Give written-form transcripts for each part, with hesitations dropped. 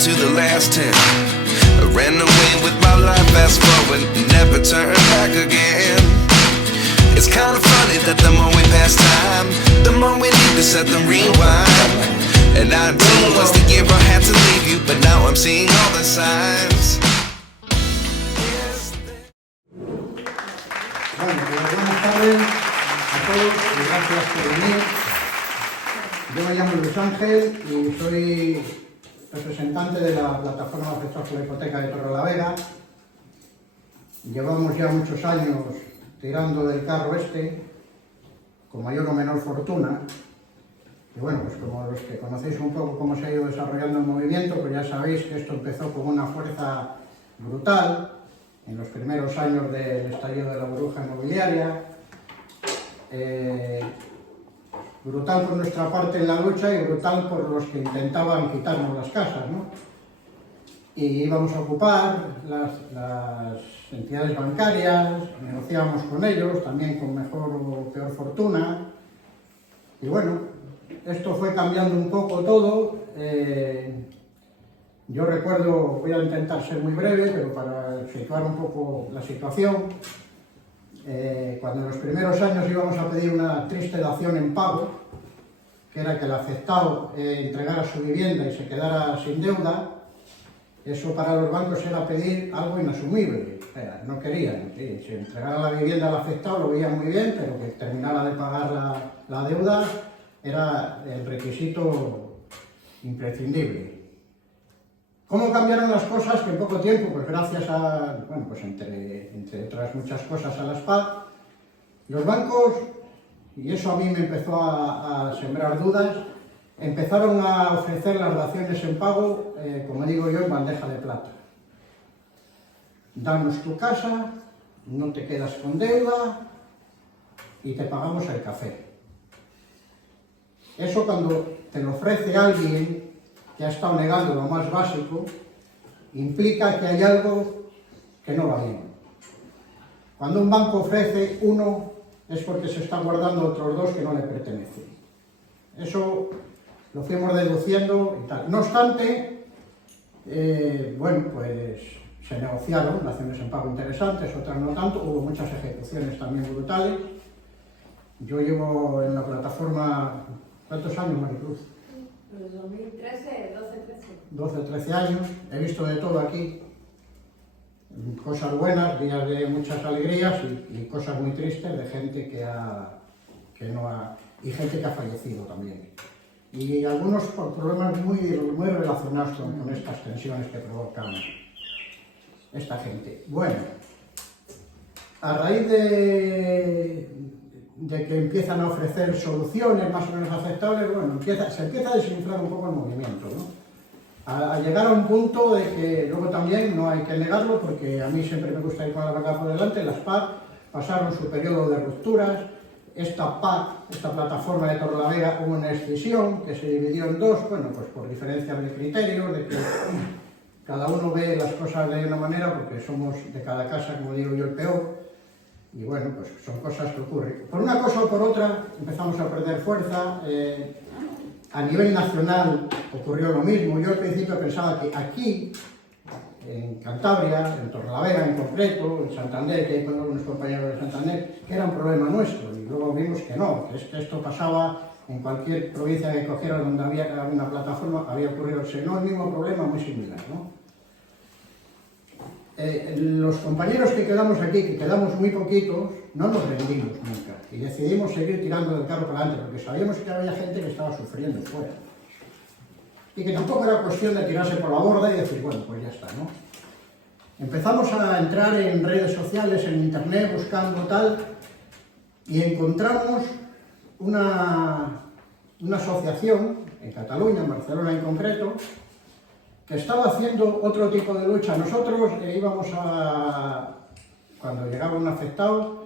to the last 10. I ran away with my life, fast forward, never turn back again. It's kind of funny that the more we pass time, the more we need to set them rewind. And 19 was the year I had to leave you, but now I'm seeing all the signs. Bueno, pues buenas tardes a todos y gracias por venir. Yo me llamo Luis Ángel y soy representante de la plataforma afectados por la hipoteca de Torrelavega. Llevamos ya muchos años tirando del carro con mayor o menor fortuna. Y bueno, pues como los que conocéis un poco cómo se ha ido desarrollando el movimiento, pues ya sabéis que esto empezó con una fuerza brutal en los primeros años del estallido de la burbuja inmobiliaria. Brutal por nuestra parte en la lucha y brutal por los que intentaban quitarnos las casas, ¿no? Y íbamos a ocupar las entidades bancarias, negociábamos con ellos, también con mejor o peor fortuna. Y bueno, esto fue cambiando un poco todo. Yo recuerdo, voy a intentar ser muy breve, pero para situar un poco la situación, cuando en los primeros años íbamos a pedir una triste dación en pago, que era que el afectado entregara su vivienda y se quedara sin deuda, eso para los bancos era pedir algo inasumible. O sea, no querían. Si entregara la vivienda al afectado lo veían muy bien, pero que terminara de pagar la deuda era el requisito imprescindible. ¿Cómo cambiaron las cosas? Que en poco tiempo, pues gracias a, bueno, pues entre otras muchas cosas, a las PAC, los bancos, y eso a mí me empezó a sembrar dudas, empezaron a ofrecer las daciones en pago, como digo yo, en bandeja de plata. Danos tu casa, no te quedas con deuda y te pagamos el café. Eso cuando te lo ofrece alguien que ha estado negando lo más básico, implica que hay algo que no va bien. Cuando un banco ofrece uno, es porque se está guardando otros dos que no le pertenecen. Eso lo fuimos deduciendo y tal. No obstante, bueno, pues se negociaron daciones en pago interesantes, otras no tanto, hubo muchas ejecuciones también brutales. Yo llevo en la plataforma, ¿cuántos años, Maricruz? Pues 2013, 12, 13. 12, 13 años, he visto de todo aquí, cosas buenas, días de muchas alegrías y cosas muy tristes de gente y gente que ha fallecido también. Y algunos por problemas muy relacionados con estas tensiones que provocan esta gente. Bueno, a raíz de que empiezan a ofrecer soluciones más o menos aceptables, bueno, se empieza a desinflar un poco el movimiento, ¿no? A llegar a un punto de que luego también, no hay que negarlo, porque a mí siempre me gusta ir con la verdad por delante, las PAC pasaron su periodo de rupturas. Esta PAC, esta plataforma de Torrelavega, hubo una escisión que se dividió en dos, bueno, pues por diferencias de criterios, de que cada uno ve las cosas de una manera, porque somos de cada casa, como digo yo, el peor. Y bueno, pues son cosas que ocurren. Por una cosa o por otra empezamos a perder fuerza. A nivel nacional ocurrió lo mismo. Yo al principio pensaba que aquí, en Cantabria, en Torrelavega en concreto, en Santander, que hay con algunos compañeros de Santander, que era un problema nuestro. Y luego vimos que no, que es que esto pasaba en cualquier provincia que cogiera donde había una plataforma, había ocurrido el mismo problema, muy similar, ¿no? Los compañeros que quedamos aquí, que quedamos muy poquitos, no nos rendimos nunca y decidimos seguir tirando del carro para adelante porque sabíamos que había gente que estaba sufriendo fuera y que tampoco era cuestión de tirarse por la borda y decir, bueno, pues ya está, ¿no? Empezamos a entrar en redes sociales, en internet, buscando tal, y encontramos una asociación en Cataluña, en Barcelona en concreto, que estaba haciendo otro tipo de lucha. Nosotros íbamos cuando llegaba un afectado,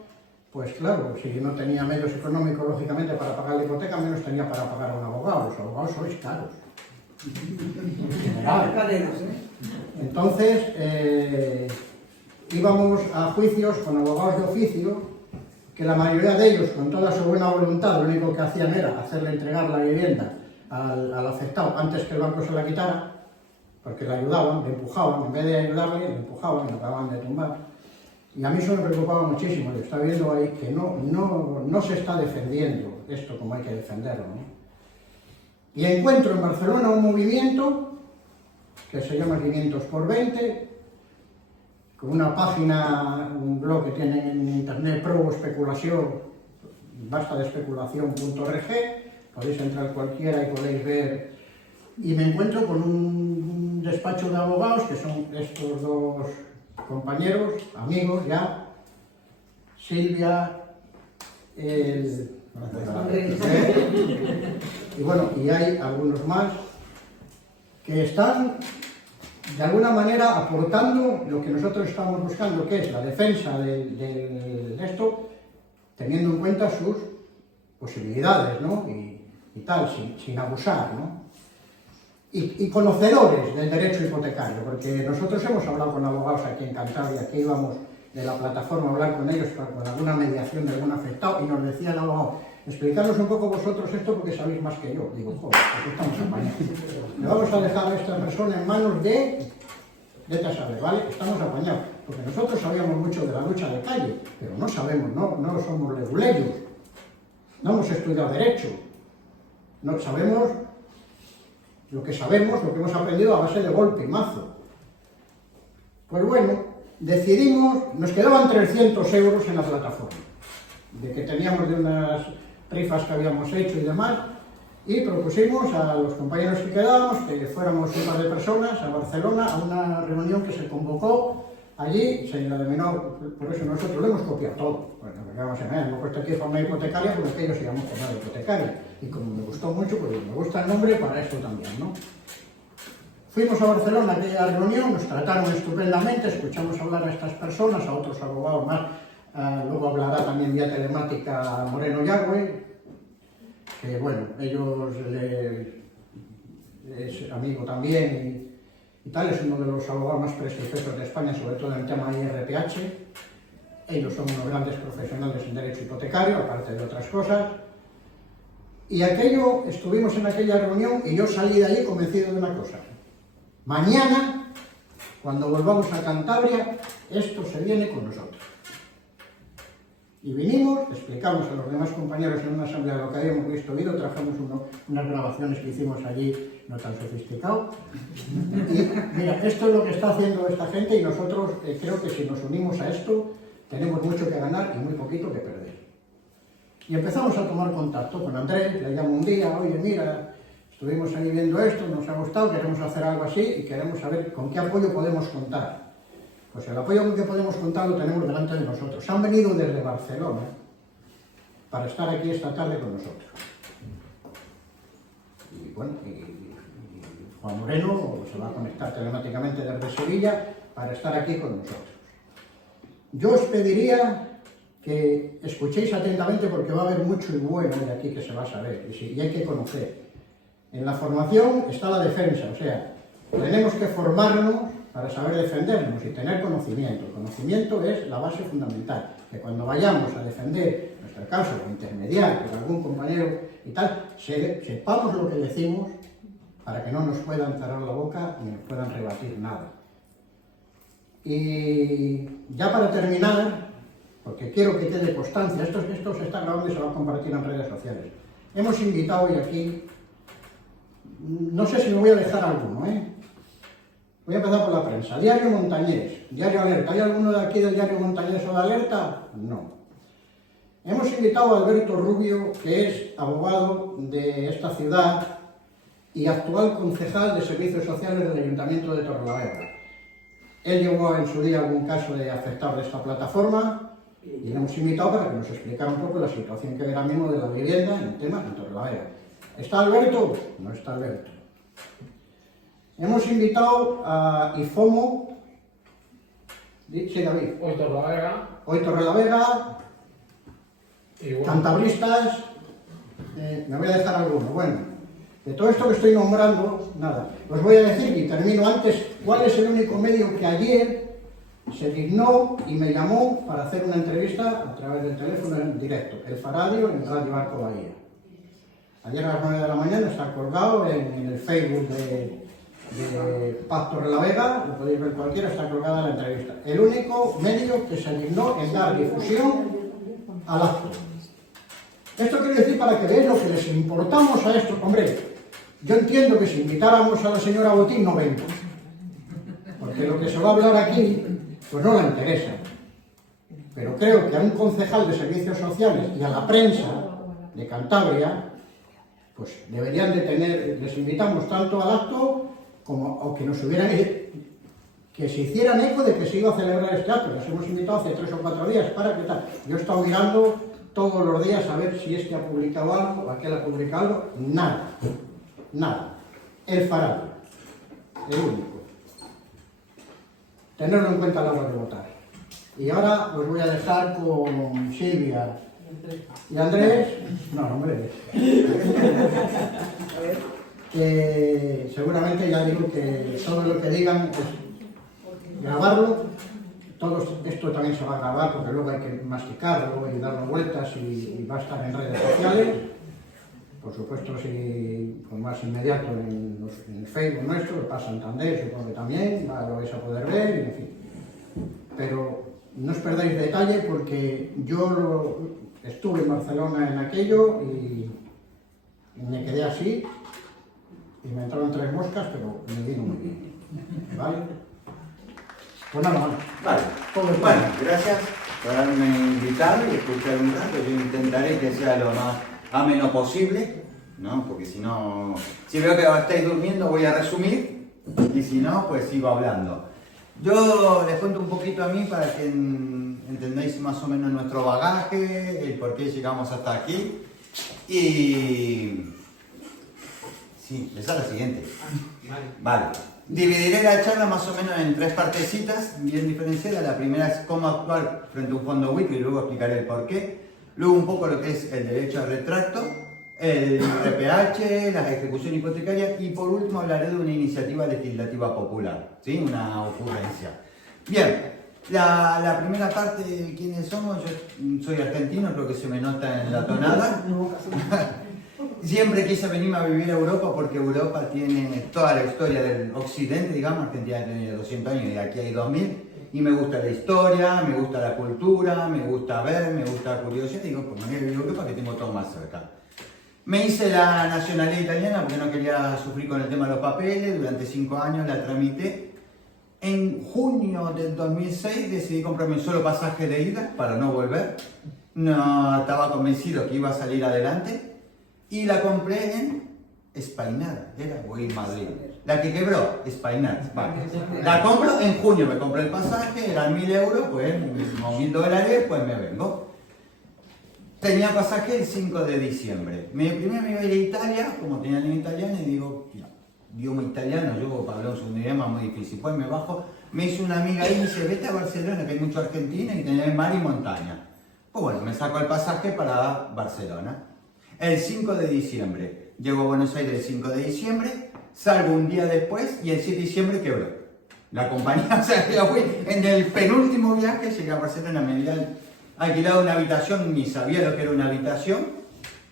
pues claro, si no tenía medios económicos, lógicamente, para pagar la hipoteca, menos tenía para pagar a un abogado. Los abogados sois caros. En general. Entonces, íbamos a juicios con abogados de oficio, que la mayoría de ellos, con toda su buena voluntad, lo único que hacían era hacerle entregar la vivienda al afectado antes que el banco se la quitara. porque le ayudaban, le empujaban, en vez de ayudarle, le empujaban y lo acababan de tumbar. Y a mí eso me preocupaba muchísimo, yo estaba viendo ahí que no se está defendiendo esto como hay que defenderlo, ¿no? Y encuentro en Barcelona un movimiento que se llama 500x20, con una página, un blog que tienen en internet, pro especulación, basta de especulación.org, podéis entrar cualquiera y podéis ver. Y me encuentro con un despacho de abogados, que son estos dos compañeros, amigos ya, Silvia, y bueno, y hay algunos más que están de alguna manera aportando lo que nosotros estamos buscando, que es la defensa de esto, teniendo en cuenta sus posibilidades, ¿no? Y tal, sin abusar, ¿no? Y conocedores del derecho hipotecario, porque nosotros hemos hablado con abogados aquí en Cantabria, que íbamos de la plataforma a hablar con ellos con alguna mediación de algún afectado, y nos decía el abogado, explicarnos un poco vosotros esto porque sabéis más que yo. Digo, joder, pues estamos apañados. Le vamos a dejar a esta persona en manos de vete a saber, ¿vale? Estamos apañados, porque nosotros sabíamos mucho de la lucha de calle, pero no sabemos, no somos leguleyos, no hemos estudiado derecho, no sabemos lo que hemos aprendido a base de golpe y mazo. Pues bueno, decidimos, nos quedaban 300 euros en la plataforma, de que teníamos de unas rifas que habíamos hecho y demás, y propusimos a los compañeros que quedábamos que fuéramos un par de personas a Barcelona a una reunión que se convocó allí, se la denominó, por eso nosotros lo hemos copiado todo. Bueno, vamos a ver, hemos puesto aquí forma hipotecaria porque aquellos íbamos a formar hipotecaria, y como me gustó mucho, pues me gusta el nombre para esto también, ¿no? Fuimos a Barcelona a aquella reunión, nos trataron estupendamente, escuchamos hablar a estas personas, a otros abogados más, luego hablará también vía telemática Moreno Yagüe, que bueno, ellos es amigo también y tal, es uno de los abogados más prestigiosos de España, sobre todo en el tema IRPH. Ellos son unos grandes profesionales en derecho hipotecario, aparte de otras cosas. Y estuvimos en aquella reunión y yo salí de allí convencido de una cosa. Mañana, cuando volvamos a Cantabria, esto se viene con nosotros. Y vinimos, explicamos a los demás compañeros en una asamblea lo que habíamos visto, trajimos unas grabaciones que hicimos allí, no tan sofisticado. Y mira, esto es lo que está haciendo esta gente y nosotros creo que si nos unimos a esto, tenemos mucho que ganar y muy poquito que perder. Y empezamos a tomar contacto con Andrés, le llamo un día, oye, mira, estuvimos ahí viendo esto, nos ha gustado, queremos hacer algo así y queremos saber con qué apoyo podemos contar. Pues el apoyo con que podemos contar lo tenemos delante de nosotros. Han venido desde Barcelona para estar aquí esta tarde con nosotros. Y bueno, y Juan Moreno se va a conectar telemáticamente desde Sevilla para estar aquí con nosotros. Yo os pediría que escuchéis atentamente porque va a haber mucho y bueno de aquí que se va a saber y hay que conocer. En la formación está la defensa, o sea, tenemos que formarnos para saber defendernos y tener conocimiento. El conocimiento es la base fundamental, que cuando vayamos a defender nuestra causa o intermediar con algún compañero y tal, sepamos lo que decimos para que no nos puedan cerrar la boca ni nos puedan rebatir nada. Y ya para terminar, porque quiero que quede constancia, esto se está grabando y se va a compartir en redes sociales. Hemos invitado hoy aquí, no sé si me voy a dejar alguno, Voy a empezar por la prensa. Diario Montañés, Diario Alerta. ¿Hay alguno de aquí del Diario Montañés o de Alerta? No. Hemos invitado a Alberto Rubio, que es abogado de esta ciudad y actual concejal de Servicios Sociales del Ayuntamiento de Torrelavega. Él llevó en su día algún caso de afectado de esta plataforma y le hemos invitado para que nos explicara un poco la situación que ve ahora mismo de la vivienda en el tema de Torrelavega. ¿Está Alberto? No está Alberto. Hemos invitado a IFOMO, sí, David. Hoy Torrelavega, bueno, cantabristas, me voy a dejar alguno. Bueno, de todo esto que estoy nombrando, nada, os voy a decir, y termino antes, cuál es el único medio que ayer se dignó y me llamó para hacer una entrevista a través del teléfono en directo, El Faradio en Radio Arco Bahía. Ayer a las 9 de la mañana está colgado en el Facebook de Paz Torrelavega, lo podéis ver cualquiera, está colgada la entrevista. El único medio que se dignó en dar difusión al acto. Esto quiere decir para que veáis lo que les importamos a esto. Hombre, yo entiendo que si invitáramos a la señora Botín no venga, porque lo que se va a hablar aquí, pues no la interesa. Pero creo que a un concejal de servicios sociales y a la prensa de Cantabria, pues deberían de tener, les invitamos tanto al acto como o que nos hubieran, que se hicieran eco de que se iba a celebrar este acto. Les hemos invitado hace 3 o 4 días para que tal. Yo he estado mirando todos los días a ver si este ha publicado algo o aquel ha publicado algo. Nada, nada. El farado, el único. Tenerlo en cuenta a la hora de votar. Y ahora os voy a dejar con Silvia y Andrés. No, hombre. Que seguramente ya digo que todo lo que digan es grabarlo. Todo esto también se va a grabar porque luego hay que masticarlo y darle vueltas y va a estar en redes sociales. Por supuesto, si con más inmediato en el Facebook nuestro, el Paz Santander, supongo que también, lo vais a poder ver, en fin. Pero no os perdáis detalle porque yo estuve en Barcelona en aquello y me quedé así y me entraron 3 moscas, pero me vino muy bien. ¿Vale? Pues nada más. Vale. Bueno, gracias por haberme invitado y escuchar un rato. Yo intentaré que sea lo más ameno posible, ¿no? Porque si no, si veo que estáis durmiendo voy a resumir y si no, pues sigo hablando. Yo les cuento un poquito a mí para que entendáis más o menos nuestro bagaje, el por qué llegamos hasta aquí y... Sí, esa es la siguiente. Vale. Dividiré la charla más o menos en 3 partecitas bien diferenciadas. La primera es cómo actuar frente a un fondo WIC y luego explicaré el por qué. Luego un poco lo que es el derecho al retracto, el RPH, la ejecución hipotecaria y por último hablaré de una iniciativa legislativa popular, ¿sí? Una ocurrencia. Bien, la primera parte, ¿quiénes somos? Yo soy argentino, creo que se me nota en la tonada. Siempre quise venirme a vivir a Europa porque Europa tiene toda la historia del occidente, digamos. Argentina tiene 200 años y aquí hay 2000. Y me gusta la historia, me gusta la cultura, me gusta ver, me gusta la curiosidad. Digo, pues me voy a vivir a Europa que tengo todo más cerca. Me hice la nacionalidad italiana porque no quería sufrir con el tema de los papeles. Durante 5 años la tramité. En junio del 2006 decidí comprarme un solo pasaje de ida para no volver. No estaba convencido que iba a salir adelante. Y la compré en Spainar, era Madrid. La que quebró, Spainar. Vale. La compro en junio, me compré el pasaje, eran 1.000 euros, pues, o $1.000, pues me vengo. Tenía pasaje el 5 de diciembre. Primero me iba a ir a Italia, como tenía lengua italiana, y digo, idioma italiano, yo para hablar un segundo idioma muy difícil. Pues me bajo, me hizo una amiga ahí y me dice, vete a Barcelona, que hay mucho Argentina y tenés mar y montaña. Pues bueno, me saco el pasaje para Barcelona. El 5 de diciembre. Llego a Buenos Aires el 5 de diciembre, salgo un día después y el 7 de diciembre quebró. La compañía, o sea, ya fui en el penúltimo viaje, llegué a Barcelona, me habían alquilado una habitación, ni sabía lo que era una habitación.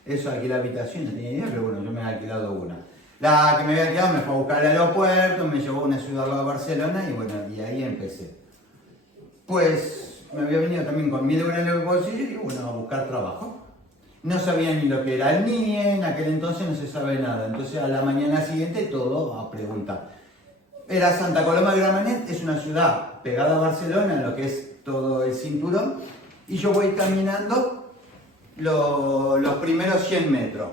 Eso, alquilé habitación, no tenía idea, pero bueno, yo me había alquilado una. La que me había alquilado me fue a buscar al aeropuerto, me llevó a una ciudad al lado de Barcelona y bueno, y ahí empecé. Pues me había venido también con 1.000 euros en el bolsillo y digo, bueno, a buscar trabajo. No sabía ni lo que era el NIE, en aquel entonces no se sabe nada. Entonces a la mañana siguiente todo a preguntar. Era Santa Coloma de Gramenet, es una ciudad pegada a Barcelona, en lo que es todo el cinturón. Y yo voy caminando los primeros 100 metros.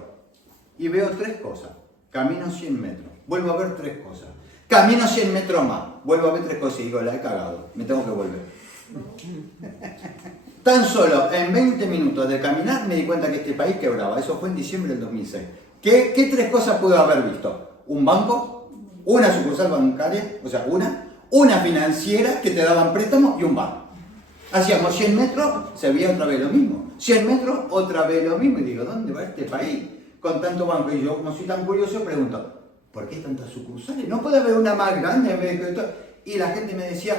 Y veo 3 cosas. Camino 100 metros, vuelvo a ver 3 cosas. Camino 100 metros más, vuelvo a ver 3 cosas y digo, la he cagado, me tengo que volver. Tan solo en 20 minutos de caminar me di cuenta que este país quebraba. Eso fue en diciembre del 2006. ¿Qué 3 cosas pude haber visto? Un banco, una sucursal bancaria, o sea, una financiera que te daban préstamos y un bar. Hacíamos 100 metros, se veía otra vez lo mismo. 100 metros, otra vez lo mismo. Y digo, ¿dónde va este país con tanto banco? Y yo, como soy tan curioso, pregunto, ¿por qué tantas sucursales? ¿No puede haber una más grande en vez de esto? Y la gente me decía,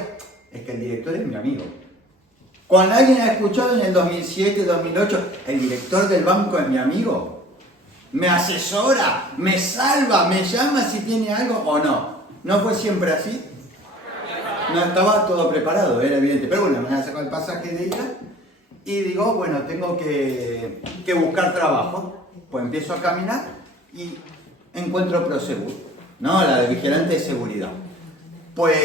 es que el director es mi amigo. Cuando alguien ha escuchado en el 2007, 2008, el director del banco es mi amigo, me asesora, me salva, me llama si tiene algo o no. No fue siempre así. No estaba todo preparado, era evidente. Pero bueno, me han sacado el pasaje de ida y digo, bueno, tengo que buscar trabajo. Pues empiezo a caminar y encuentro Prosegur, ¿no? La de vigilante de seguridad. Pues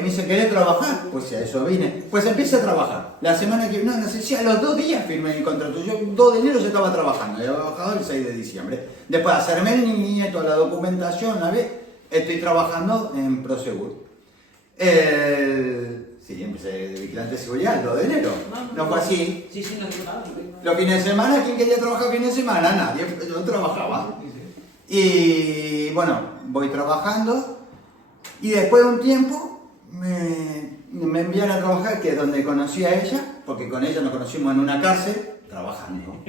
me dice, ¿querés trabajar? Pues a eso vine. Pues empecé a trabajar. La semana que no sé si a los 2 días firmé el contrato. Yo 2 de enero ya estaba trabajando. Ya había bajado el 6 de diciembre. Después de hacerme el nieto, la documentación, la vez, estoy trabajando en Prosegur. Sí, empecé de vigilante de seguridad el 2 de enero. No fue así. Sí, sí, no es verdad. Los fines de semana, ¿quién quería trabajar fines de semana? Nadie, yo no trabajaba. Y bueno, voy trabajando y después de un tiempo me envían a trabajar, que es donde conocí a ella, porque con ella nos conocimos en una cárcel, trabajando.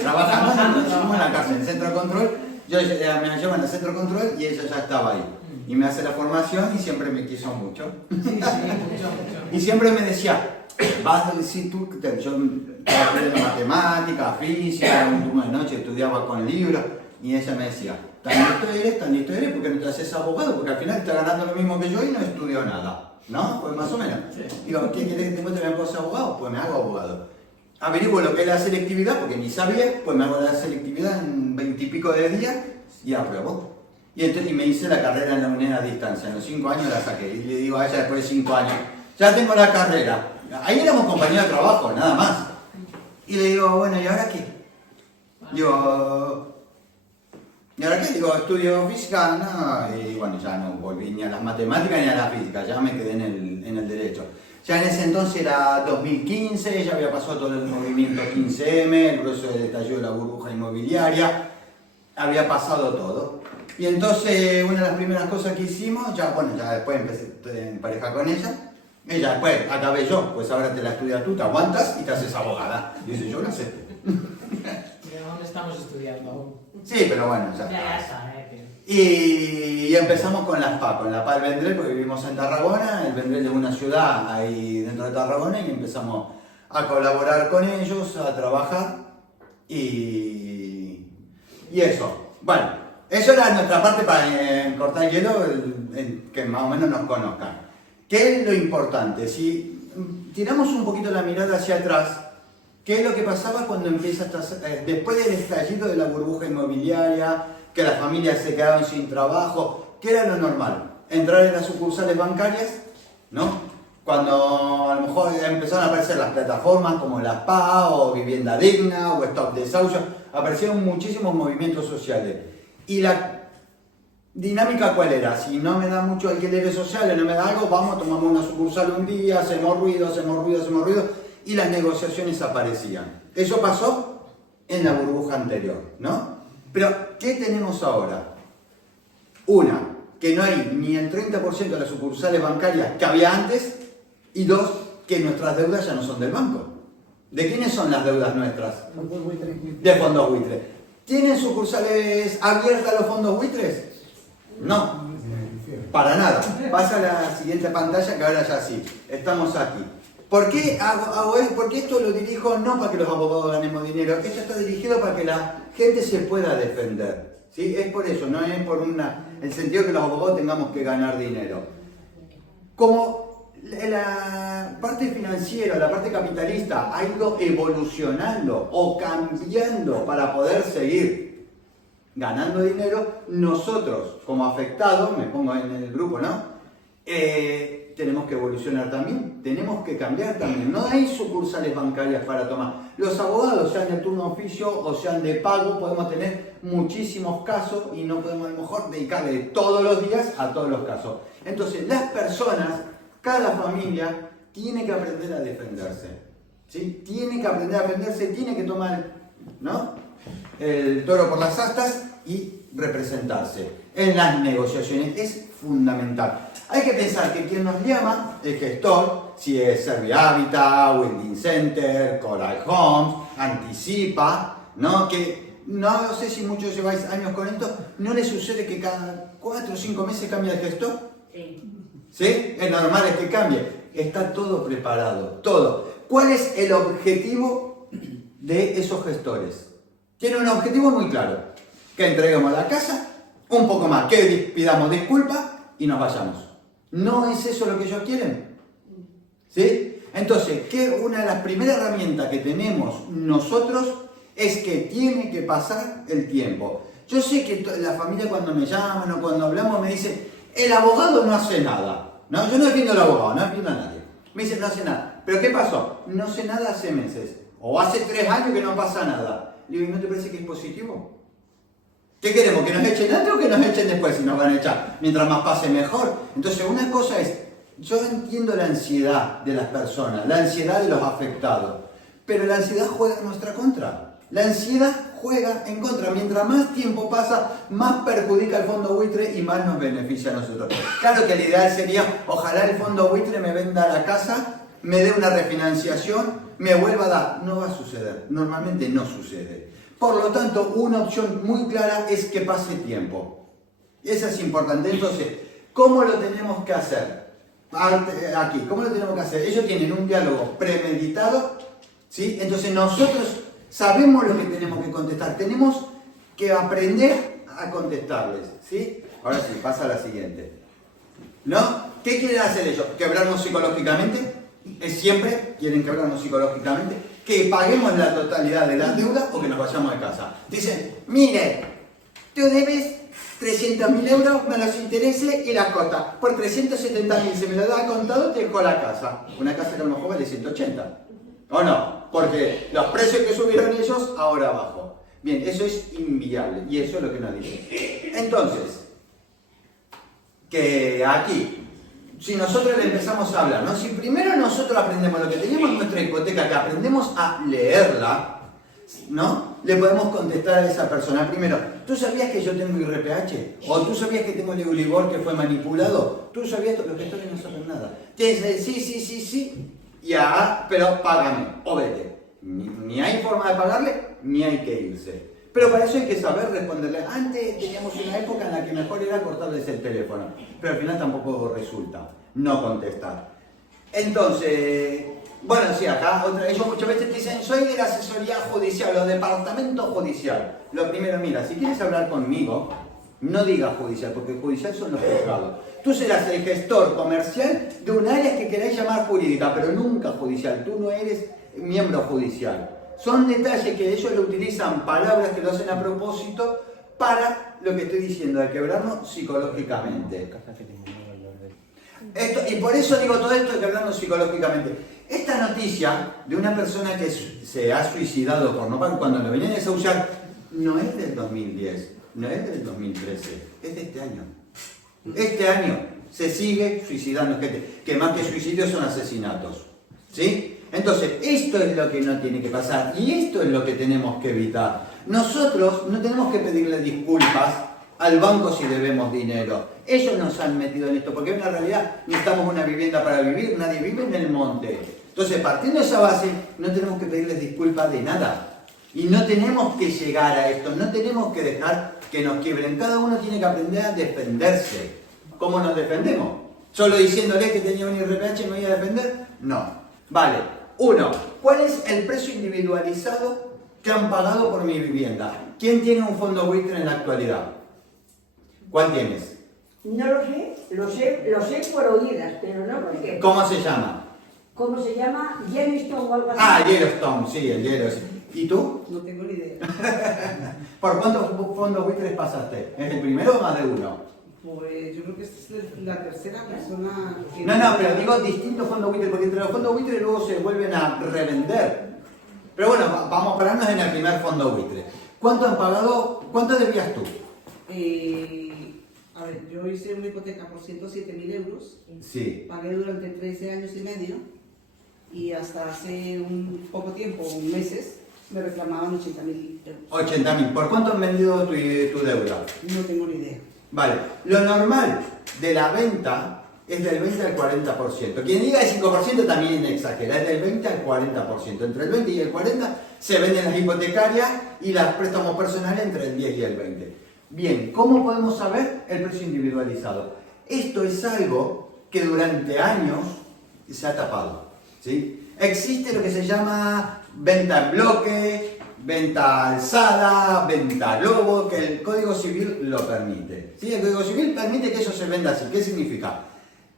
Trabajando, nos conocimos en la cárcel, en el centro de control. Yo me la llevan al centro de control y ella ya estaba ahí. Y me hace la formación y siempre me quiso mucho. Sí, mucho. Y siempre me decía, vas a decir tú, yo estudié matemática, física, un turno de noche estudiaba con libros, y ella me decía, tan listo eres, porque no te haces abogado, porque al final estás ganando lo mismo que yo y no estudió nada, ¿no? Pues más o menos. Digo, ¿qué querés que te muestre mi cosa abogado? Pues me hago abogado. Averiguo lo que es la selectividad, porque ni sabía, pues me hago la selectividad en 20 y pico de días y apruebo. Y entonces me hice la carrera en la UNED a distancia, en los 5 años la saqué. Y le digo a ella después de 5 años, ya tengo la carrera. Ahí éramos compañeros de trabajo, nada más. Y le digo, bueno, ¿y ahora qué? Digo, ¿y ahora qué? Digo, estudio física, no. Y bueno, ya no volví ni a las matemáticas ni a la física, ya me quedé en el derecho. Ya en ese entonces era 2015, ya había pasado todo el movimiento 15M, el grueso del estallido de la burbuja inmobiliaria, había pasado todo. Y entonces una de las primeras cosas que hicimos, ya después empecé en pareja con ella, después acabé yo, pues ahora te la estudias tú, te aguantas y te haces abogada. Y dice, yo la sé. ¿Dónde estamos estudiando aún? Sí, pero bueno, ya Ya está. está, Y empezamos con la PA del Vendrell, porque vivimos en Tarragona. El Vendrell es una ciudad ahí dentro de Tarragona y empezamos a colaborar con ellos, a trabajar y eso. Bueno, eso era nuestra parte para cortar hielo, que más o menos nos conozcan. ¿Qué es lo importante? Si tiramos un poquito la mirada hacia atrás, ¿qué es lo que pasaba cuando empieza después del estallido de la burbuja inmobiliaria, que las familias se quedaron sin trabajo? ¿Qué era lo normal? Entrar en las sucursales bancarias, ¿no? Cuando a lo mejor empezaron a aparecer las plataformas como la PA o Vivienda Digna o Stop Desahucio, aparecieron muchísimos movimientos sociales. Y la dinámica, ¿cuál era? Si no me da mucho alquileres sociales, no me da algo, vamos, tomamos una sucursal un día, hacemos ruido, y las negociaciones aparecían. Eso pasó en la burbuja anterior, ¿no? Pero, ¿qué tenemos ahora? Una, que no hay ni el 30% de las sucursales bancarias que había antes, y dos, que nuestras deudas ya no son del banco. ¿De quiénes son las deudas nuestras? De fondos buitres. ¿Tienen sucursales abiertas los fondos buitres? No, para nada. Pasa a la siguiente pantalla, que ahora ya sí. Estamos aquí. ¿Por qué hago esto? Porque esto lo dirijo no para que los abogados ganemos dinero. Esto está dirigido para que la gente se pueda defender. ¿Sí? Es por eso, no es por el sentido de que los abogados tengamos que ganar dinero. Como la parte financiera, la parte capitalista ha ido evolucionando o cambiando para poder seguir ganando dinero, nosotros como afectados, me pongo en el grupo, ¿no? Tenemos que evolucionar también, tenemos que cambiar también. No hay sucursales bancarias para tomar. Los abogados, sean de turno oficio o sean de pago, podemos tener muchísimos casos y no podemos a lo mejor dedicarle todos los días a todos los casos. Entonces, las personas, cada familia, tiene que aprender a defenderse. ¿Sí? Tiene que aprender a defenderse, tiene que tomar, ¿no?, el toro por las astas y representarse en las negociaciones. Es fundamental. Hay que pensar que quien nos llama, el gestor, si es Servihabitat, Winding Center, Coral Homes, Anticipa, ¿no? Que no sé si muchos lleváis años con esto, ¿no les sucede que cada 4 o 5 meses cambia el gestor? Sí. ¿Sí? Es normal es que cambie. Está todo preparado, todo. ¿Cuál es el objetivo de esos gestores? Tienen un objetivo muy claro, que entreguemos la casa un poco más, que pidamos disculpas y nos vayamos. ¿No es eso lo que ellos quieren? ¿Sí? Entonces, una de las primeras herramientas que tenemos nosotros es que tiene que pasar el tiempo. Yo sé que la familia cuando me llaman o cuando hablamos me dice, el abogado no hace nada. No, yo no defiendo al abogado, no defiendo a nadie. Me dice, no hace nada. ¿Pero qué pasó? No sé nada hace meses. O hace 3 años que no pasa nada. Le digo, ¿y no te parece que es positivo? ¿Qué queremos? ¿Que nos echen antes o que nos echen después si nos van a echar? Mientras más pase mejor. Entonces una cosa es, yo entiendo la ansiedad de las personas, la ansiedad de los afectados, pero la ansiedad juega en nuestra contra. La ansiedad juega en contra. Mientras más tiempo pasa, más perjudica el fondo buitre y más nos beneficia a nosotros. Claro que el ideal sería, ojalá el fondo buitre me venda la casa, me dé una refinanciación, me vuelva a dar. No va a suceder. Normalmente no sucede. Por lo tanto, una opción muy clara es que pase tiempo. Eso es importante. Entonces, ¿cómo lo tenemos que hacer? Aquí, ¿cómo lo tenemos que hacer? Ellos tienen un diálogo premeditado, ¿sí? Entonces nosotros sabemos lo que tenemos que contestar. Tenemos que aprender a contestarles, ¿sí? Ahora sí, pasa a la siguiente. ¿No? ¿Qué quieren hacer ellos? ¿Quebrarnos psicológicamente? ¿Es siempre? ¿Quieren quebrarnos psicológicamente? ¿Que paguemos la totalidad de la deuda o que nos vayamos de casa? Dicen, mire, tú debes 300.000 euros más los intereses y la cota. Por 370.000 se me lo da contado, te dejo la casa. Una casa que a lo mejor vale 180. ¿O no? Porque los precios que subieron ellos, ahora abajo. Bien, eso es inviable y eso es lo que nos dicen. Entonces, que aquí, si nosotros le empezamos a hablar, ¿no? Si primero nosotros aprendemos lo que teníamos en nuestra hipoteca, que aprendemos a leerla, ¿no? Le podemos contestar a esa persona. Primero, ¿tú sabías que yo tengo IRPH? ¿O tú sabías que tengo el Euribor que fue manipulado? ¿Tú sabías que los gestores no saben nada? Te dicen, sí, ya, pero págame, o vete. Ni hay forma de pagarle, ni hay que irse. Pero para eso hay que saber responderle. Antes teníamos una época en la que mejor era cortarles el teléfono, pero al final tampoco resulta no contestar. Entonces, bueno, sí, acá ellos muchas veces te dicen, soy de la asesoría judicial o departamento judicial. Lo primero, mira, si quieres hablar conmigo, no digas judicial, porque judicial son los juzgados. Tú serás el gestor comercial de un área que queráis llamar jurídica, pero nunca judicial. Tú no eres miembro judicial. Son detalles que ellos le utilizan, palabras que lo hacen a propósito para lo que estoy diciendo, de quebrarnos psicológicamente. Y por eso digo todo esto de quebrarnos psicológicamente. Esta noticia de una persona que se ha suicidado por no pagar cuando lo venían a desahuciar, no es del 2010, no es del 2013, es de este año. Este año se sigue suicidando gente, que más que suicidios son asesinatos. ¿Sí? Entonces, esto es lo que no tiene que pasar y esto es lo que tenemos que evitar. Nosotros no tenemos que pedirle disculpas al banco si debemos dinero. Ellos nos han metido en esto, porque en la realidad necesitamos una vivienda para vivir, nadie vive en el monte. Entonces, partiendo de esa base, no tenemos que pedirles disculpas de nada. Y no tenemos que llegar a esto, no tenemos que dejar que nos quiebren. Cada uno tiene que aprender a defenderse. ¿Cómo nos defendemos? ¿Solo diciéndole que tenía un IRPH me voy a defender? No. Vale. 1. ¿Cuál es el precio individualizado que han pagado por mi vivienda? ¿Quién tiene un fondo buitre en la actualidad? ¿Cuál tienes? No lo sé por oídas, pero no porque... ¿Cómo se llama? ¿Cómo se llama? Yellowstone o algo así. Ah, Yellowstone, sí, el Yellowstone. ¿Y tú? No tengo ni idea. ¿Por cuántos fondos buitres pasaste? ¿Es el primero o más de uno? Pues yo creo que esta es la tercera persona que... No, pero digo distintos fondos buitres, porque entre los fondos buitres luego se vuelven a revender. Pero bueno, vamos a pararnos en el primer fondo buitre. ¿Cuánto han pagado? ¿Cuánto debías tú? A ver, yo hice una hipoteca por 107.000 euros. Sí. Pagué durante 13 años y medio y hasta hace un poco tiempo, meses, me reclamaban 80.000 euros. 80.000. ¿Por cuánto han vendido tu deuda? No tengo ni idea. Vale, lo normal de la venta es del 20 al 40%. Quien diga el 5% también exagera, es del 20 al 40%. Entre el 20 y el 40 se venden las hipotecarias y los préstamos personales entre el 10 y el 20. Bien, ¿cómo podemos saber el precio individualizado? Esto es algo que durante años se ha tapado, ¿sí? Existe lo que se llama venta en bloque, venta alzada, venta globo, que el Código Civil lo permite. ¿Sí? El Código Civil permite que eso se venda así. ¿Qué significa?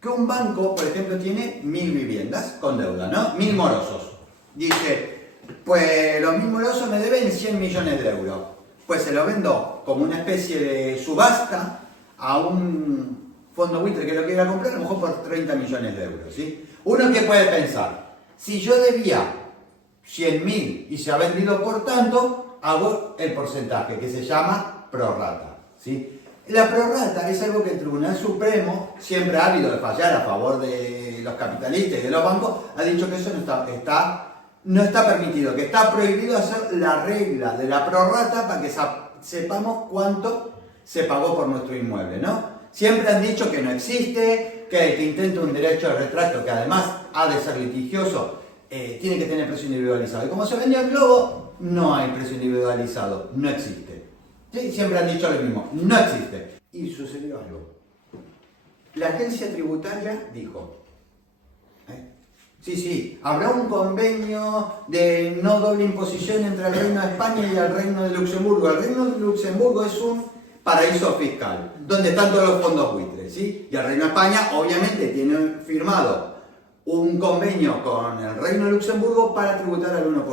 Que un banco, por ejemplo, tiene 1000 viviendas con deuda, ¿no? 1000 morosos. Dice, pues los 1000 morosos me deben 100 millones de euros. Pues se lo vendo como una especie de subasta a un fondo buitre que lo quiera comprar, a lo mejor por 30 millones de euros, ¿sí? Uno que puede pensar, si yo debía 100.000 y se ha vendido por tanto, hago el porcentaje que se llama prorrata, ¿sí? La prorrata es algo que el Tribunal Supremo siempre ha habido de fallar a favor de los capitalistas y de los bancos, ha dicho que eso no está permitido, que está prohibido hacer la regla de la prorrata para que sepamos cuánto se pagó por nuestro inmueble, ¿no? Siempre han dicho que no existe, que el que intenta un derecho de retracto, que además ha de ser litigioso, tiene que tener precio individualizado. Y como se vendió el globo, no hay precio individualizado, no existe. ¿Sí? Siempre han dicho lo mismo, no existe. Y sucedió algo. La agencia tributaria dijo, sí, habrá un convenio de no doble imposición entre el Reino de España y el Reino de Luxemburgo. El Reino de Luxemburgo es un paraíso fiscal, donde están todos los fondos buitres, ¿sí? Y el Reino de España, obviamente, tiene firmado un convenio con el Reino de Luxemburgo para tributar al 1%.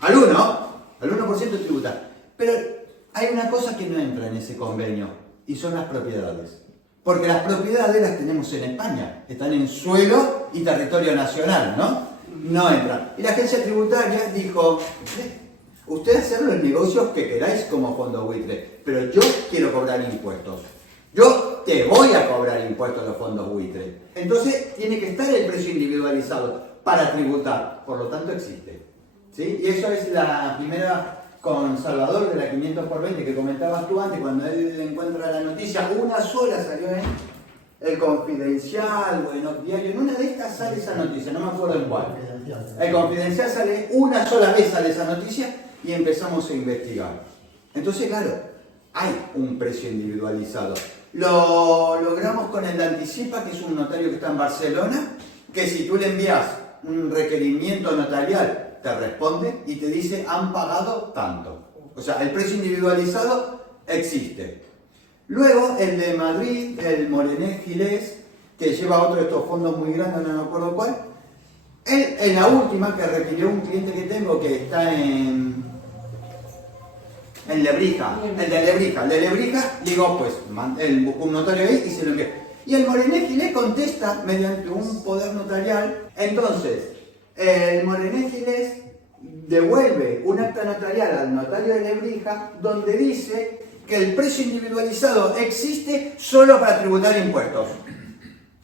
Al 1% tributar. Pero hay una cosa que no entra en ese convenio, y son las propiedades. Porque las propiedades las tenemos en España, están en suelo y territorio nacional, ¿no? No entran. Y la agencia tributaria dijo, usted hacer los negocios que queráis como fondo buitre, pero yo quiero cobrar impuestos. Yo te voy a cobrar impuestos a los fondos buitre. Entonces tiene que estar el precio individualizado para tributar, por lo tanto existe. ¿Sí? Y eso es la primera con Salvador de la 500 por 20 que comentabas tú antes, cuando él encuentra la noticia, una sola salió en El Confidencial o en Diario, en una de estas sale esa noticia, no me acuerdo en cuál. El Confidencial sale, una sola vez sale esa noticia y empezamos a investigar. Entonces, claro, hay un precio individualizado. Lo logramos con el de Anticipa, que es un notario que está en Barcelona, que si tú le envías un requerimiento notarial, te responde y te dice, han pagado tanto. O sea, el precio individualizado existe. Luego, el de Madrid, el Morenés Gilés, que lleva otro de estos fondos muy grandes, no me acuerdo cuál. Él, en la última que requirió un cliente que tengo que está en Lebrija, el de Lebrija, digo, pues, él buscó un notario ahí y se lo envió. Y el Morenés Gilés contesta mediante un poder notarial. Entonces, el Morenés Gilés devuelve un acta notarial al notario de Lebrija donde dice que el precio individualizado existe solo para tributar impuestos.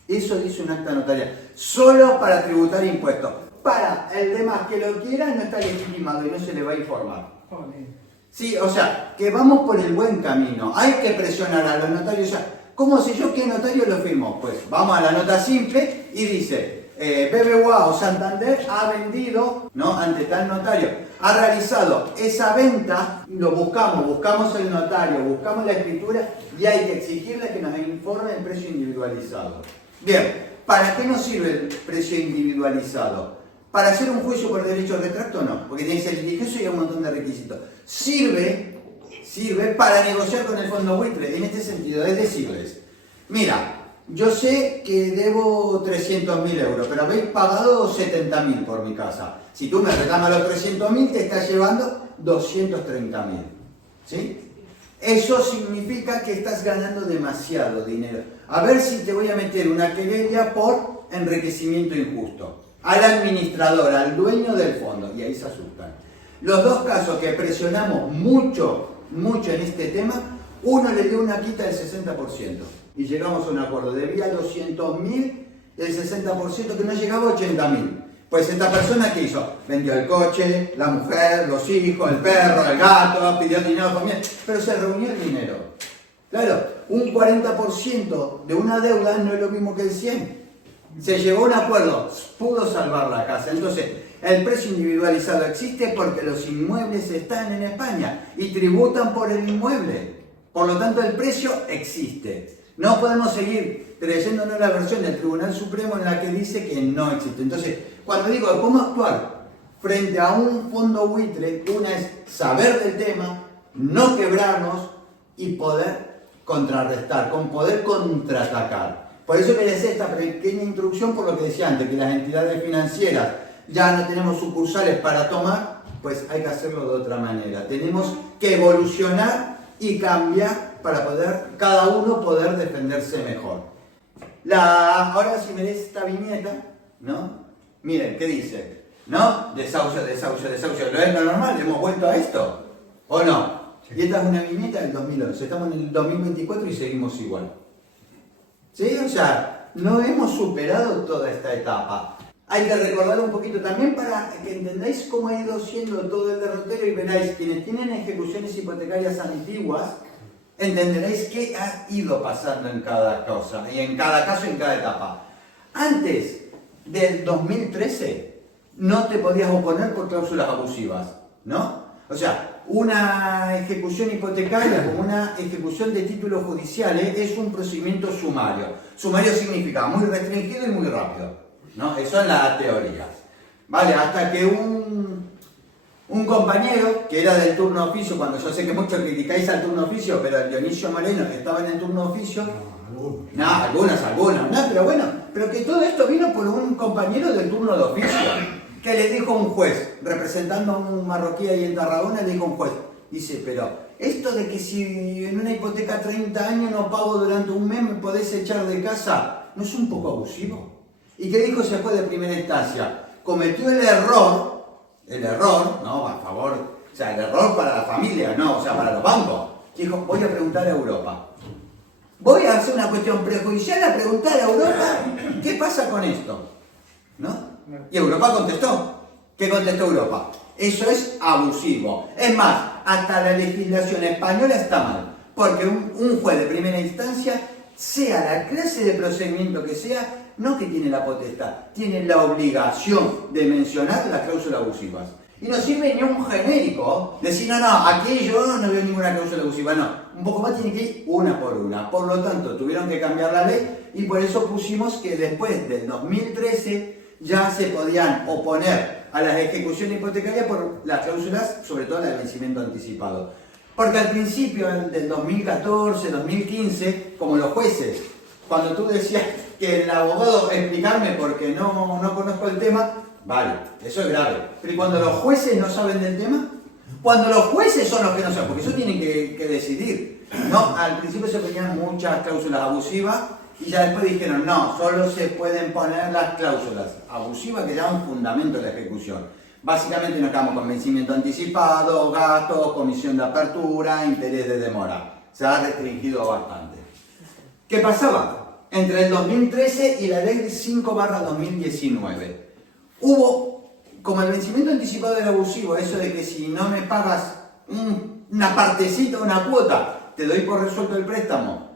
Eso dice un acta notarial, solo para tributar impuestos. Para el demás que lo quiera no está legitimado y no se le va a informar. Sí, o sea, que vamos por el buen camino. Hay que presionar a los notarios ya. ¿Cómo sé yo qué notario lo firmó? Pues vamos a la nota simple y dice, BBVA o Santander ha vendido, ¿no? Ante tal notario, ha realizado esa venta, lo buscamos el notario, buscamos la escritura y hay que exigirle que nos informe el precio individualizado. Bien, ¿para qué nos sirve el precio individualizado? ¿Para hacer un juicio por derecho de retracto? No, porque tiene que ser litigioso y hay un montón de requisitos. Sirve para negociar con el fondo buitre, en este sentido, es decirles, mira, yo sé que debo 300.000 euros, pero habéis pagado 70.000 por mi casa. Si tú me reclamas los 300.000, te estás llevando 230.000. ¿Sí? Eso significa que estás ganando demasiado dinero. A ver si te voy a meter una querella por enriquecimiento injusto. Al administrador, al dueño del fondo. Y ahí se asustan. Los dos casos que presionamos mucho en este tema, uno le dio una quita del 60%. Y llegamos a un acuerdo, debía 200.000, el 60% que no llegaba a 80.000. Pues esta persona, ¿qué hizo? Vendió el coche, la mujer, los hijos, el perro, el gato, pidió dinero también, pero se reunió el dinero. Claro, un 40% de una deuda no es lo mismo que el 100%. Se llegó a un acuerdo, pudo salvar la casa. Entonces, el precio individualizado existe porque los inmuebles están en España y tributan por el inmueble. Por lo tanto, el precio existe. No podemos seguir creyéndonos la versión del Tribunal Supremo en la que dice que no existe. Entonces, cuando digo cómo actuar frente a un fondo buitre. Una es saber del tema, no quebrarnos y poder contrarrestar, con poder contraatacar. Por eso que les hice esta pequeña introducción por lo que decía antes, que las entidades financieras ya no tenemos sucursales para tomar, pues hay que hacerlo de otra manera. Tenemos que evolucionar y cambiar para poder, cada uno poder defenderse mejor. Ahora si me des esta viñeta, ¿no? Miren, ¿qué dice? ¿No? Desahucio, desahucio, desahucio. ¿No es lo normal? ¿Hemos vuelto a esto? ¿O no? Sí. Y esta es una viñeta del 2011. Estamos en el 2024 y seguimos igual. ¿Sí? O sea, no hemos superado toda esta etapa. Hay que recordar un poquito también para que entendáis cómo ha ido siendo todo el derrotero y veráis, quienes tienen ejecuciones hipotecarias antiguas, entenderéis qué ha ido pasando en cada cosa, y en cada caso, en cada etapa. Antes del 2013, no te podías oponer por cláusulas abusivas, ¿no? O sea, una ejecución hipotecaria como una ejecución de títulos judiciales es un procedimiento sumario. Sumario significa muy restringido y muy rápido, ¿no? Eso en la teoría. Vale, hasta que un compañero que era del turno oficio, cuando yo sé que muchos criticáis al turno oficio, pero el Dionisio Moreno que estaba en el turno oficio, algunos, no, pero bueno, pero que todo esto vino por un compañero del turno de oficio, que le dijo a un juez, representando a un marroquí ahí en Tarragona, le dijo a un juez, dice, pero esto de que si en una hipoteca 30 años no pago durante un mes me podés echar de casa, ¿no es un poco abusivo? ¿Y qué dijo ese juez de primera instancia? Cometió el error, ¿no? A favor, o sea, el error para la familia, no, o sea, para los bancos. Dijo, voy a preguntar a Europa. Voy a hacer una cuestión prejudicial a preguntar a Europa, ¿qué pasa con esto? ¿No? Y Europa contestó. ¿Qué contestó Europa? Eso es abusivo. Es más, hasta la legislación española está mal, porque un juez de primera instancia, sea la clase de procedimiento que sea, no que tiene la potestad, tiene la obligación de mencionar las cláusulas abusivas. Y no sirve ni un genérico decir, no, aquí yo no veo ninguna cláusula abusiva, no. Un poco más tiene que ir una por una. Por lo tanto, tuvieron que cambiar la ley y por eso pusimos que después del 2013 ya se podían oponer a las ejecuciones hipotecarias por las cláusulas, sobre todo la de vencimiento anticipado. Porque al principio del 2014, 2015, como los jueces, cuando tú decías que el abogado explicarme porque no conozco el tema, vale, eso es grave. Pero ¿y cuando los jueces no saben del tema? Cuando los jueces son los que no saben, porque eso tienen que decidir. No, al principio se ponían muchas cláusulas abusivas y ya después dijeron, no, solo se pueden poner las cláusulas abusivas que ya un fundamento de la ejecución. Básicamente nos quedamos con vencimiento anticipado, gastos, comisión de apertura, interés de demora. Se ha restringido bastante. ¿Qué pasaba? Entre el 2013 y la ley 5/2019 hubo, como el vencimiento anticipado era abusivo, eso de que si no me pagas una partecita, una cuota, te doy por resuelto el préstamo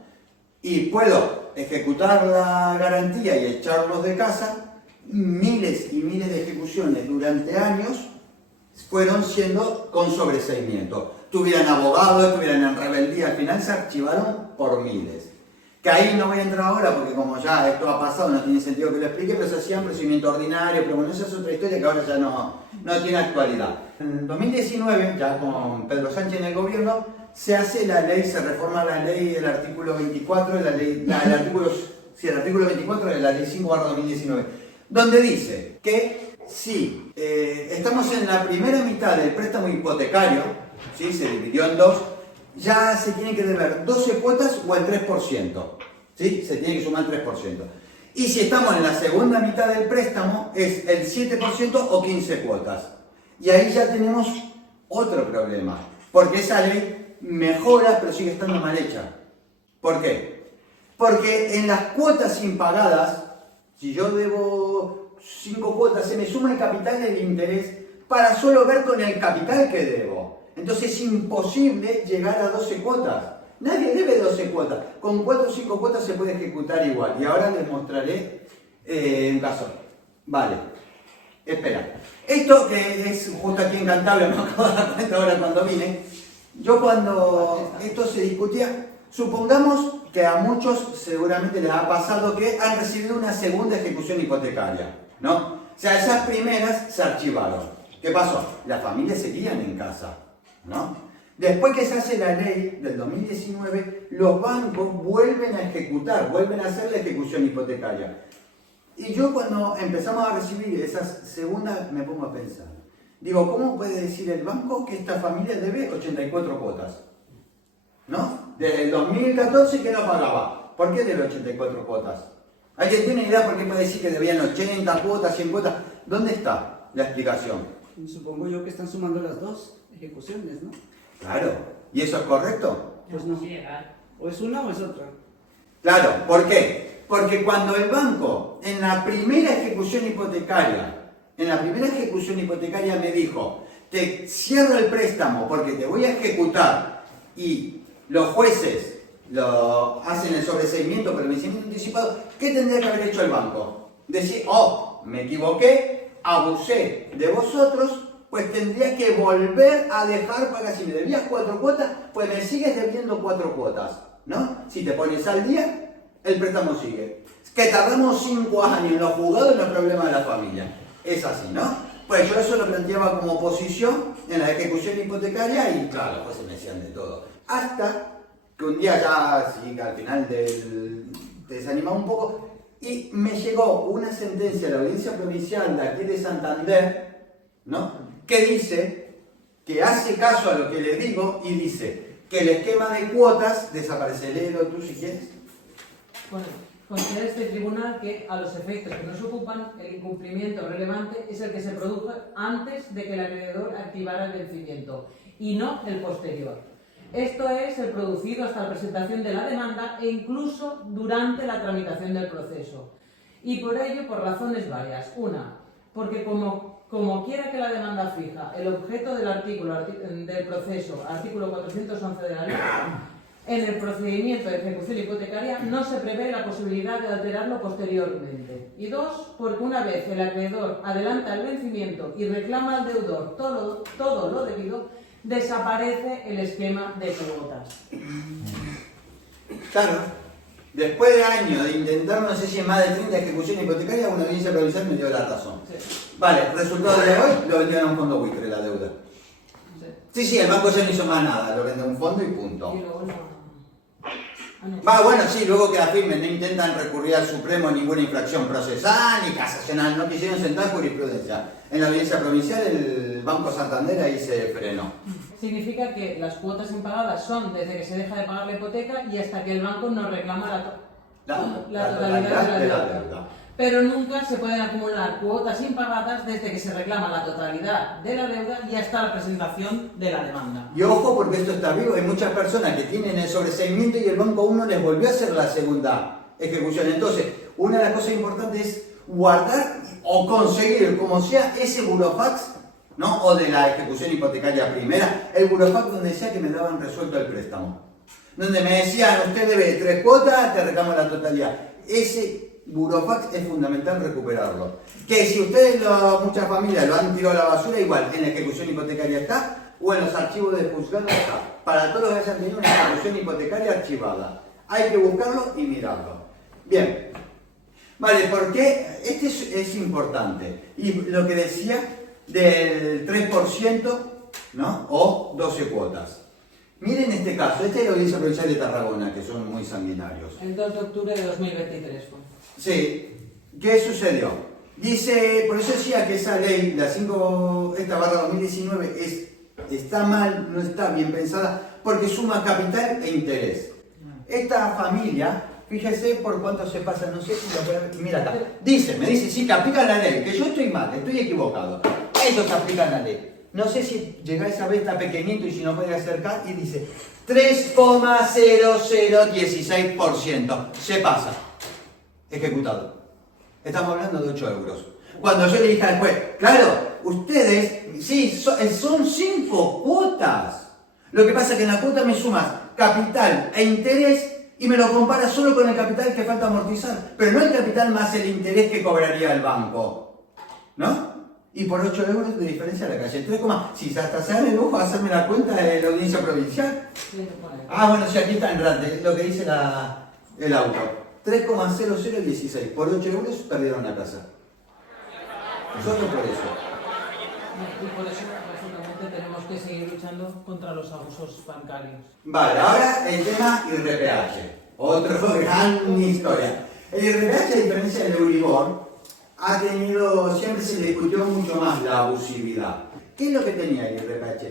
y puedo ejecutar la garantía y echarlos de casa, miles y miles de ejecuciones durante años fueron siendo con sobreseimiento. Tuvieran abogados, estuvieran en rebeldía, al final se archivaron por miles. Que ahí no voy a entrar ahora porque como ya esto ha pasado no tiene sentido que lo explique, pero se hacían procedimiento ordinario, pero bueno, esa es otra historia que ahora ya no tiene actualidad. En 2019, ya con Pedro Sánchez en el gobierno, se hace la ley, se reforma la ley del artículo 24, el artículo 24 de la ley 5/2019, donde dice que si estamos en la primera mitad del préstamo hipotecario, ¿sí? Se dividió en dos, ya se tiene que deber 12 cuotas o el 3%, ¿sí? Se tiene que sumar el 3%. Y si estamos en la segunda mitad del préstamo, es el 7% o 15 cuotas. Y ahí ya tenemos otro problema, porque esa ley mejora, pero sigue estando mal hecha. ¿Por qué? Porque en las cuotas impagadas, si yo debo 5 cuotas, se me suma el capital y el interés para solo ver con el capital que debo. Entonces es imposible llegar a 12 cuotas. Nadie debe 12 cuotas. Con 4 o 5 cuotas se puede ejecutar igual. Y ahora les mostraré un caso. Vale. Espera. Esto que es justo aquí en Cantabria, me acabo de dar cuenta ahora cuando vine. Yo cuando esto se discutía, supongamos que a muchos seguramente les ha pasado que han recibido una segunda ejecución hipotecaria, ¿no? O sea, esas primeras se archivaron. ¿Qué pasó? Las familias seguían en casa, ¿no? Después que se hace la ley del 2019, los bancos vuelven a ejecutar, vuelven a hacer la ejecución hipotecaria. Y yo cuando empezamos a recibir esas segundas me pongo a pensar. Digo, ¿cómo puede decir el banco que esta familia debe 84 cuotas? ¿No? Desde el 2014 que no pagaba. ¿Por qué debe 84 cuotas? ¿Alguien tiene idea por qué puede decir que debían 80 cuotas, 100 cuotas? ¿Dónde está la explicación? Supongo yo que están sumando las dos ejecuciones, ¿no? Claro. ¿Y eso es correcto? Pues no. O es una o es otra. Claro. ¿Por qué? Porque cuando el banco, en la primera ejecución hipotecaria, me dijo, te cierro el préstamo porque te voy a ejecutar y los jueces lo hacen el sobreseimiento, pero el vencimiento anticipado, ¿qué tendría que haber hecho el banco? Decir, oh, me equivoqué, abusé de vosotros, pues tendría que volver a dejar pagar. Si me debías 4 cuotas, pues me sigues debiendo 4 cuotas, ¿no? Si te pones al día, el préstamo sigue. Que tardamos 5 años en los juzgados, no es problema de la familia. Es así, ¿no? Pues yo eso lo planteaba como oposición en la ejecución hipotecaria y claro, pues se me decían de todo. Hasta que un día ya, sí, que al final te desanimaba un poco, y me llegó una sentencia de la Audiencia Provincial de aquí de Santander, ¿no? Que dice, que hace caso a lo que le digo y dice que el esquema de cuotas desaparece. Léelo tú si quieres. Bueno, considera este tribunal que, a los efectos que nos ocupan, el incumplimiento relevante es el que se produjo antes de que el acreedor activara el vencimiento y no el posterior. Esto es el producido hasta la presentación de la demanda e incluso durante la tramitación del proceso. Y por ello, por razones varias. Una, porque como quiera que la demanda fija el objeto del artículo del proceso, artículo 411 de la ley, en el procedimiento de ejecución hipotecaria no se prevé la posibilidad de alterarlo posteriormente. Y dos, porque una vez el acreedor adelanta el vencimiento y reclama al deudor todo lo debido, desaparece el esquema de cuotas. Claro, después de años de intentar, no sé si más de 30 ejecuciones hipotecarias, una audiencia provincial me dio la razón. Sí. Vale, resultado de hoy, lo vendieron a un fondo buitre, la deuda. Sí, el banco ya no hizo más nada, lo vendió a un fondo y punto. Y luego no. Bueno, sí, luego queda firme, no intentan recurrir al Supremo ninguna infracción procesal ni casacional, no quisieron sentar jurisprudencia. En la audiencia provincial el Banco Santander ahí se frenó. Significa que las cuotas impagadas son desde que se deja de pagar la hipoteca y hasta que el banco nos reclama la totalidad de la deuda. Pero nunca se pueden acumular cuotas impagadas desde que se reclama la totalidad de la deuda y hasta la presentación de la demanda. Y ojo, porque esto está vivo, hay muchas personas que tienen el sobreseimiento y el banco 1 les volvió a hacer la segunda ejecución. Entonces, una de las cosas importantes es guardar o conseguir, como sea, ese burofax, ¿no? O de la ejecución hipotecaria primera, el burofax donde decía que me daban resuelto el préstamo. Donde me decían, usted debe 3 cuotas, te reclamo la totalidad. Ese burofax es fundamental recuperarlo. Que si ustedes, muchas familias, lo han tirado a la basura, igual en la ejecución hipotecaria está, o en los archivos de juzgado está. Para todos los que hayan tenido una ejecución hipotecaria archivada. Hay que buscarlo y mirarlo. Bien. Vale, porque este es importante. Y lo que decía del 3%, ¿no? O 12 cuotas. Miren este caso, este es la Audiencia Provincial de Tarragona, que son muy sanguinarios. El 2 de octubre de 2023 fue. Sí, ¿qué sucedió? Dice, por eso decía que esa ley, la 5/2019, está mal, no está bien pensada, porque suma capital e interés. Esta familia, fíjese por cuánto se pasa, no sé si lo pueden ver, mira acá, me dice, sí, que aplican la ley, que yo estoy mal, estoy equivocado, ellos aplican la ley. No sé si llegáis a ver, está pequeñito y si no podéis acercar, y dice 3,0016%, se pasa. Ejecutado. Estamos hablando de 8 euros. Cuando yo le dije al juez, claro, ustedes, sí, son 5 cuotas. Lo que pasa es que en la cuota me sumas capital e interés y me lo comparas solo con el capital que falta amortizar, pero no el capital más el interés que cobraría el banco. ¿No? Y por 8 euros de diferencia la calle 3, si hasta se dan el lujo de hacerme la cuenta de la audiencia provincial. Ah, bueno, si aquí está en grande, lo que dice el auto. 3,0016. Por 8 euros perdieron la casa. Solo por eso. Y por eso, básicamente, tenemos que seguir luchando contra los abusos bancarios. Vale, ahora el tema IRPH, otro gran historia. El IRPH, a diferencia del Euribor, siempre se le discutió mucho más la abusividad. ¿Qué es lo que tenía el IRPH?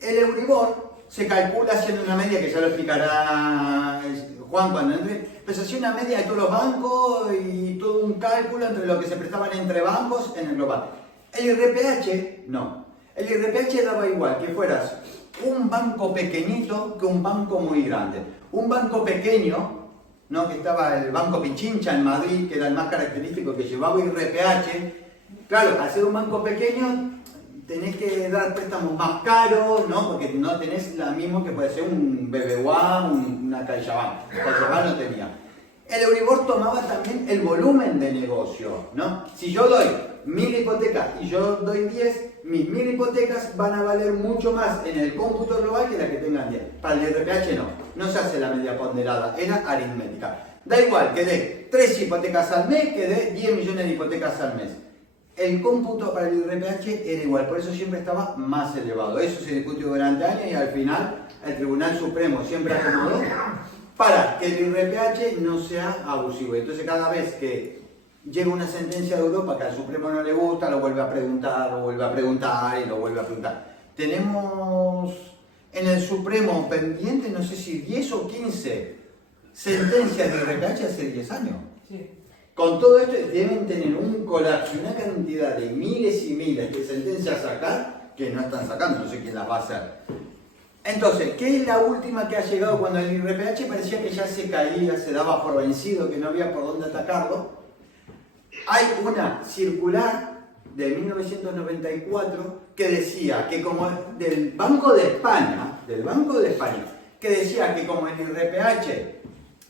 El Euribor se calcula haciendo una media, que ya lo explicará Juan cuando entre, pero se hacía una media de todos los bancos y todo un cálculo entre lo que se prestaban entre bancos en el global. El IRPH, no. El IRPH daba igual que fueras un banco pequeñito que un banco muy grande. Un banco pequeño, ¿no? Que estaba el Banco Pichincha en Madrid, que era el más característico, que llevaba IRPH. Claro, al ser un banco pequeño tenés que dar préstamos más caros, ¿no? Porque no tenés lo mismo que puede ser un BBVA, una CaixaBank. CaixaBank no tenía. El Euribor tomaba también el volumen de negocio, ¿no? Si yo doy 1000 hipotecas y yo doy 10, mis 1000 hipotecas van a valer mucho más en el cómputo global que las que tengan 10. Para el IRPH no se hace la media ponderada, era aritmética. Da igual que dé 3 hipotecas al mes que dé 10 millones de hipotecas al mes. El cómputo para el IRPH era igual, por eso siempre estaba más elevado. Eso se discutió durante años y al final el Tribunal Supremo siempre acomodó para que el IRPH no sea abusivo. Entonces cada vez que llega una sentencia de Europa que al Supremo no le gusta, lo vuelve a preguntar, lo vuelve a preguntar y lo vuelve a preguntar. Tenemos en el Supremo pendiente, no sé si 10 o 15 sentencias de IRPH hace 10 años. Sí. Con todo esto deben tener un colapso, una cantidad de miles y miles de sentencias a sacar que no están sacando, no sé quién las va a hacer. Entonces, ¿qué es la última que ha llegado cuando el IRPH parecía que ya se caía, se daba por vencido, que no había por dónde atacarlo? Hay una circular de 1994 que decía que como del Banco de España, que decía que como el IRPH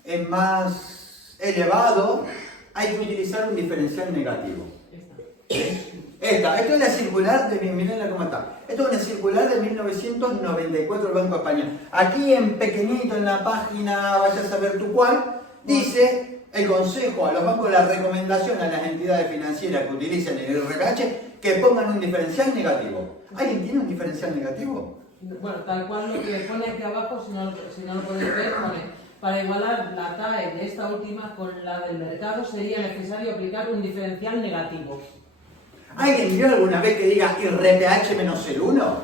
es más elevado, hay que utilizar un diferencial negativo. Esto es la circular de, mirenla cómo está. Esto es una circular de 1994 del Banco Español. Aquí en pequeñito en la página, vayas a ver tu cuál, dice el consejo a los bancos, la recomendación a las entidades financieras que utilicen el IRPH que pongan un diferencial negativo. ¿Alguien tiene un diferencial negativo? Bueno, tal cual lo que pone aquí abajo, si no lo podéis ver, pone: para igualar la TAE de esta última con la del mercado sería necesario aplicar un diferencial negativo. ¿Alguien vio alguna vez que diga IRPH menos el 1?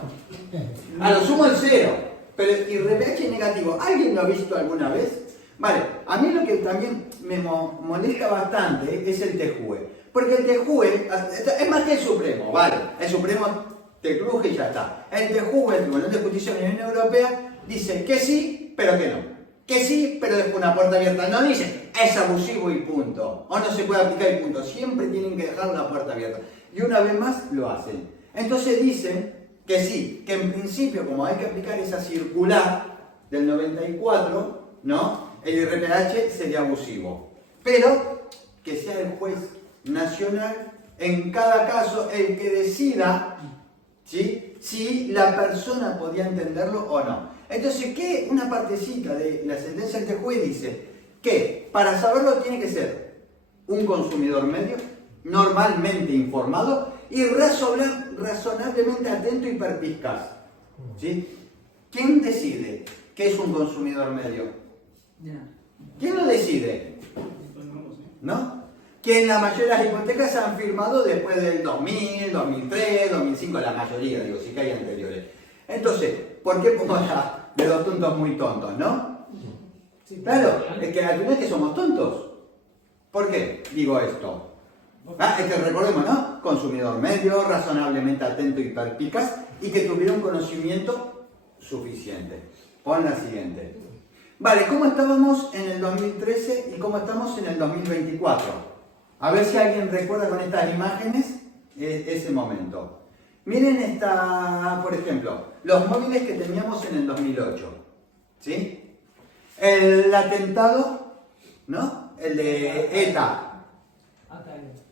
A lo sumo el 0, pero IRPH negativo, ¿alguien lo ha visto alguna vez? Vale, a mí lo que también me molesta bastante es el TJUE, porque el TJUE es más que el Supremo, vale, el Supremo te cruje y ya está. El TJUE, el Tribunal de Justicia de la Unión Europea, dice que sí, pero que no. Que sí, pero deja una puerta abierta. No dice, es abusivo y punto. O no se puede aplicar y punto. Siempre tienen que dejar la puerta abierta. Y una vez más lo hacen. Entonces dicen que sí, que en principio, como hay que aplicar esa circular del 94, ¿no? El IRPH sería abusivo. Pero que sea el juez nacional, en cada caso, el que decida, ¿sí?, si la persona podía entenderlo o no. Entonces, ¿qué? Una partecita de la sentencia del juez dice que para saberlo tiene que ser un consumidor medio, normalmente informado y razonablemente atento y perspicaz. ¿Sí? ¿Quién decide qué es un consumidor medio? ¿Quién lo decide? ¿No? Que en la mayoría de las hipotecas se han firmado después del 2000, 2003, 2005, la mayoría, digo, sí que hay anteriores. Entonces, ¿por qué pongo de los tontos muy tontos, no? Sí, claro, es que al final es que somos tontos. ¿Por qué digo esto? Es que recordemos, ¿no? Consumidor medio, razonablemente atento y perspicaz y que tuviera un conocimiento suficiente. Pon la siguiente. Vale, ¿cómo estábamos en el 2013 y cómo estamos en el 2024? A ver si alguien recuerda con estas imágenes ese momento. Miren esta, por ejemplo, los móviles que teníamos en el 2008, ¿sí? El atentado, ¿no? El de ETA,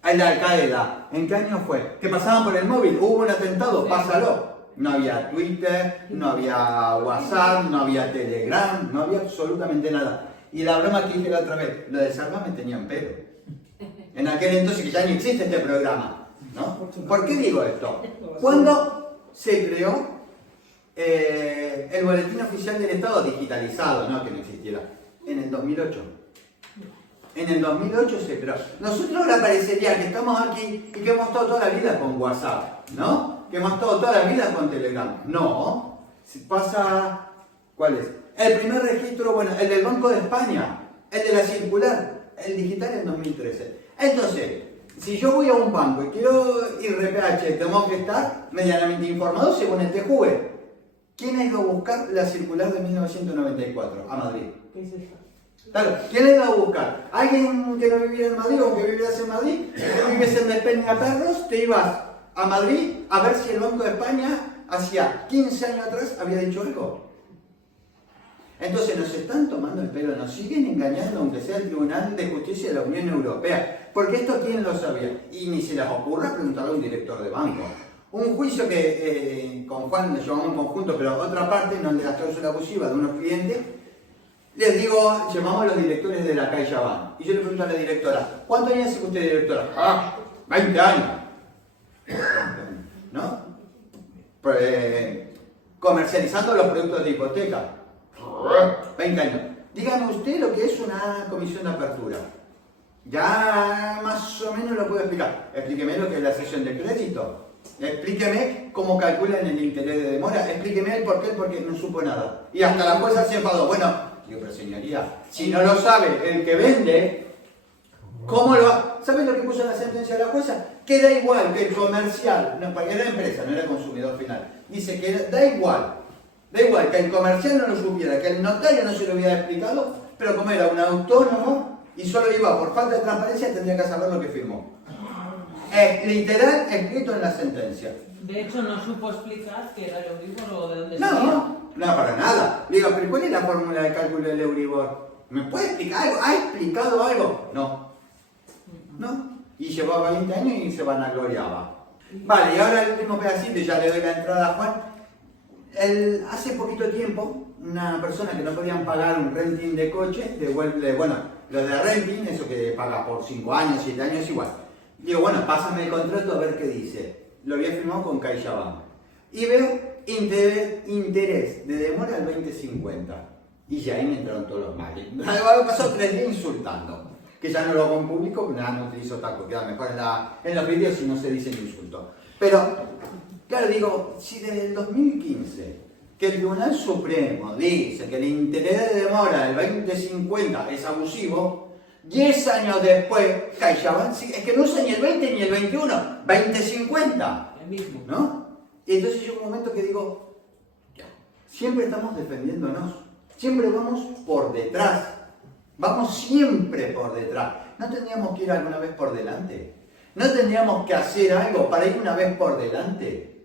el de Al-Qaeda, ¿en qué año fue? ¿Que pasaban por el móvil? ¿Hubo un atentado? Pásalo. No había Twitter, no había WhatsApp, no había Telegram, no había absolutamente nada. Y la broma que dije la otra vez, lo de Sálvame tenían pelo. En aquel entonces, que ya ni existe este programa. ¿no? ¿Por qué digo esto? ¿Cuándo se creó el boletín oficial del Estado digitalizado, no que no existiera? En el 2008. En el 2008 se creó. Nosotros ahora parecería que estamos aquí y que hemos estado toda la vida con WhatsApp, ¿no? Que hemos estado toda la vida con Telegram. No. Pasa... ¿Cuál es? El primer registro, bueno, el del Banco de España, el de la circular, el digital en 2013. Entonces, si yo voy a un banco y quiero ir RPH, tengo que estar medianamente informado según el TJUE. ¿Quién ha ido a buscar la circular de 1994 a Madrid? ¿Qué es esto? Claro, ¿quién le ha ido a buscar? ¿Alguien que no viviera en Madrid o que viviese en Madrid? Que viviese en Despeñaperros, te ibas a Madrid a ver si el Banco de España hacía 15 años atrás había dicho algo. Entonces nos están tomando el pelo, nos siguen engañando, aunque sea el Tribunal de Justicia de la Unión Europea. Porque esto, ¿quién lo sabía? Y ni se les ocurra preguntarle a un director de banco. Un juicio que con Juan le llevamos en conjunto, pero otra parte, no de la cláusula abusiva de unos clientes, les digo, llamamos a los directores de la CaixaBank. Y yo le pregunto a la directora, ¿cuántos años hace que usted es directora? ¡Ah! 20 años. ¿No? Comercializando los productos de hipoteca. 20 años. Dígame usted lo que es una comisión de apertura. Ya más o menos lo puedo explicar. Explíqueme lo que es la cesión de crédito. Explíqueme cómo calculan el interés de demora. Explíqueme el por qué, porque no supo nada. Y hasta la jueza se enfadó. Bueno, digo, pero señoría, si no lo sabe el que vende, ¿cómo lo va? ¿Sabe lo que puso en la sentencia de la jueza? Que da igual que el comercial, no, porque era empresa, no era consumidor final. Dice que da igual que el comercial no lo supiera, que el notario no se lo hubiera explicado, pero como era un autónomo y solo iba por falta de transparencia, tendría que saber lo que firmó. Es literal escrito en la sentencia. De hecho, no supo explicar que era el Euribor o de dónde No, salía. no, para nada. Le digo, pero ¿cuál es la fórmula de cálculo del Euribor? ¿Me puede explicar algo? ¿Ha explicado algo? No. No. Y llevaba 20 años y se vanagloriaba. Vale, y ahora el último pedacito, ya le doy la entrada a Juan. Hace poquito tiempo, una persona que no podían pagar un renting de coche, bueno, lo de renting, eso que paga por 5 años, 7 años, igual. Digo, bueno, pásame el contrato a ver qué dice. Lo había firmado con CaixaBank. Y veo interés de demora al 2050. Y ya ahí me entraron todos los males. Me había pasado 3 días insultando. Que ya no lo hago en público, porque nada, no utilizo taco, queda mejor en los vídeos si no se dicen insultos. Pero, claro, digo, si desde el 2015 que el Tribunal Supremo dice que el interés de demora del 2050 es abusivo, 10 años después, CaixaBank, es que no usa ni el 20 ni el 21, 2050. El mismo. ¿No? Y entonces llega un momento que digo, ya, siempre estamos defendiéndonos, siempre vamos por detrás, vamos siempre por detrás. ¿No tendríamos que ir alguna vez por delante? ¿No tendríamos que hacer algo para ir una vez por delante?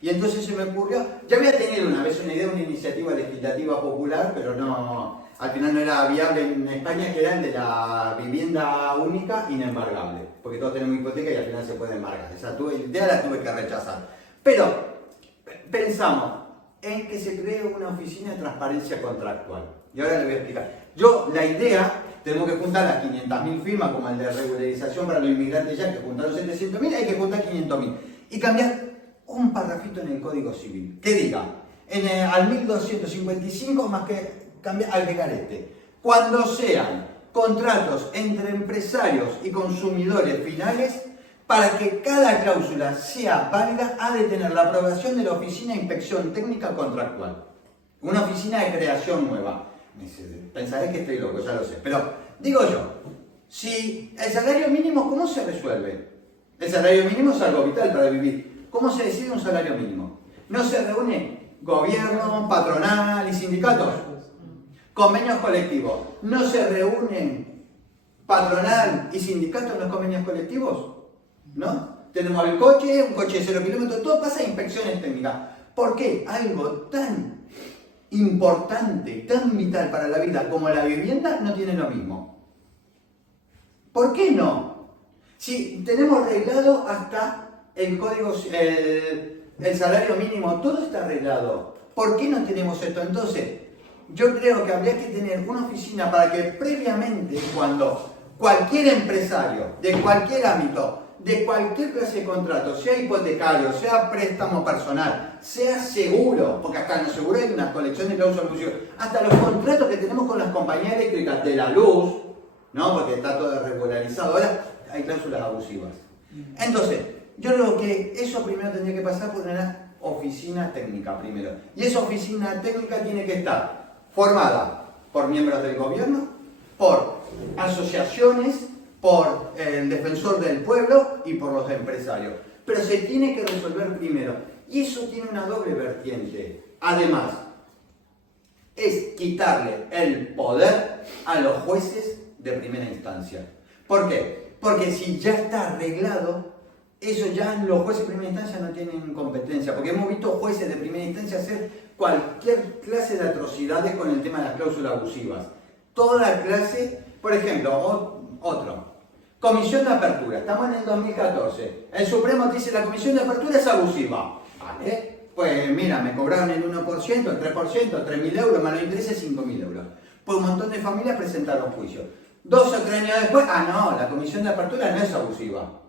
Y entonces se me ocurrió, ya había tenido una vez una idea, una iniciativa legislativa popular, pero no, al final no era viable en España, que era el de la vivienda única inembargable, porque todos tenemos hipoteca y al final se puede embargar. Esa idea la tuve que rechazar. Pero pensamos en que se cree una oficina de transparencia contractual. Y ahora le voy a explicar. La idea, tenemos que juntar las 500.000 firmas, como el de regularización para los inmigrantes ya, que juntaron 700.000, hay que juntar 500.000. Y cambiar un parrafito en el Código Civil, que diga, al 1255 más que cambiar, agregar cuando sean contratos entre empresarios y consumidores finales, para que cada cláusula sea válida, ha de tener la aprobación de la Oficina de Inspección Técnica Contractual. Una oficina de creación nueva. Pensaré que estoy loco, ya lo sé. Pero, digo yo, si el salario mínimo, ¿cómo se resuelve? El salario mínimo es algo vital para vivir. ¿Cómo se decide un salario mínimo? No se reúne gobierno, patronal y sindicatos. Convenios colectivos. ¿No se reúnen patronal y sindicatos en los convenios colectivos? ¿No? Tenemos el coche, un coche de 0 kilómetros, todo pasa a inspecciones técnicas. ¿Por qué algo tan importante, tan vital para la vida como la vivienda no tiene lo mismo? ¿Por qué no? Si tenemos arreglado hasta el código, el salario mínimo, todo está arreglado. ¿Por qué no tenemos esto? Entonces, yo creo que habría que tener una oficina para que previamente, cuando cualquier empresario de cualquier ámbito de cualquier clase de contrato, sea hipotecario, sea préstamo personal, sea seguro, porque hasta en los seguros hay una colección de cláusulas abusivas, hasta los contratos que tenemos con las compañías eléctricas de la luz, ¿no? Porque está todo regularizado ahora, hay cláusulas abusivas. Entonces, yo creo que eso primero tendría que pasar por una oficina técnica primero. Y esa oficina técnica tiene que estar formada por miembros del gobierno, por asociaciones, por el defensor del pueblo y por los empresarios. Pero se tiene que resolver primero. Y eso tiene una doble vertiente. Además, es quitarle el poder a los jueces de primera instancia. ¿Por qué? Porque si ya está arreglado, eso ya los jueces de primera instancia no tienen competencia. Porque hemos visto jueces de primera instancia hacer cualquier clase de atrocidades con el tema de las cláusulas abusivas. Toda clase, por ejemplo, otro. Comisión de apertura, estamos en el 2014. El Supremo dice la comisión de apertura es abusiva. ¿Vale? Pues mira, me cobraron el 1%, el 3%, 3.000 euros, más los intereses 5.000 euros. Pues un montón de familias presentaron juicio. 2 o 3 años después, no, la comisión de apertura no es abusiva.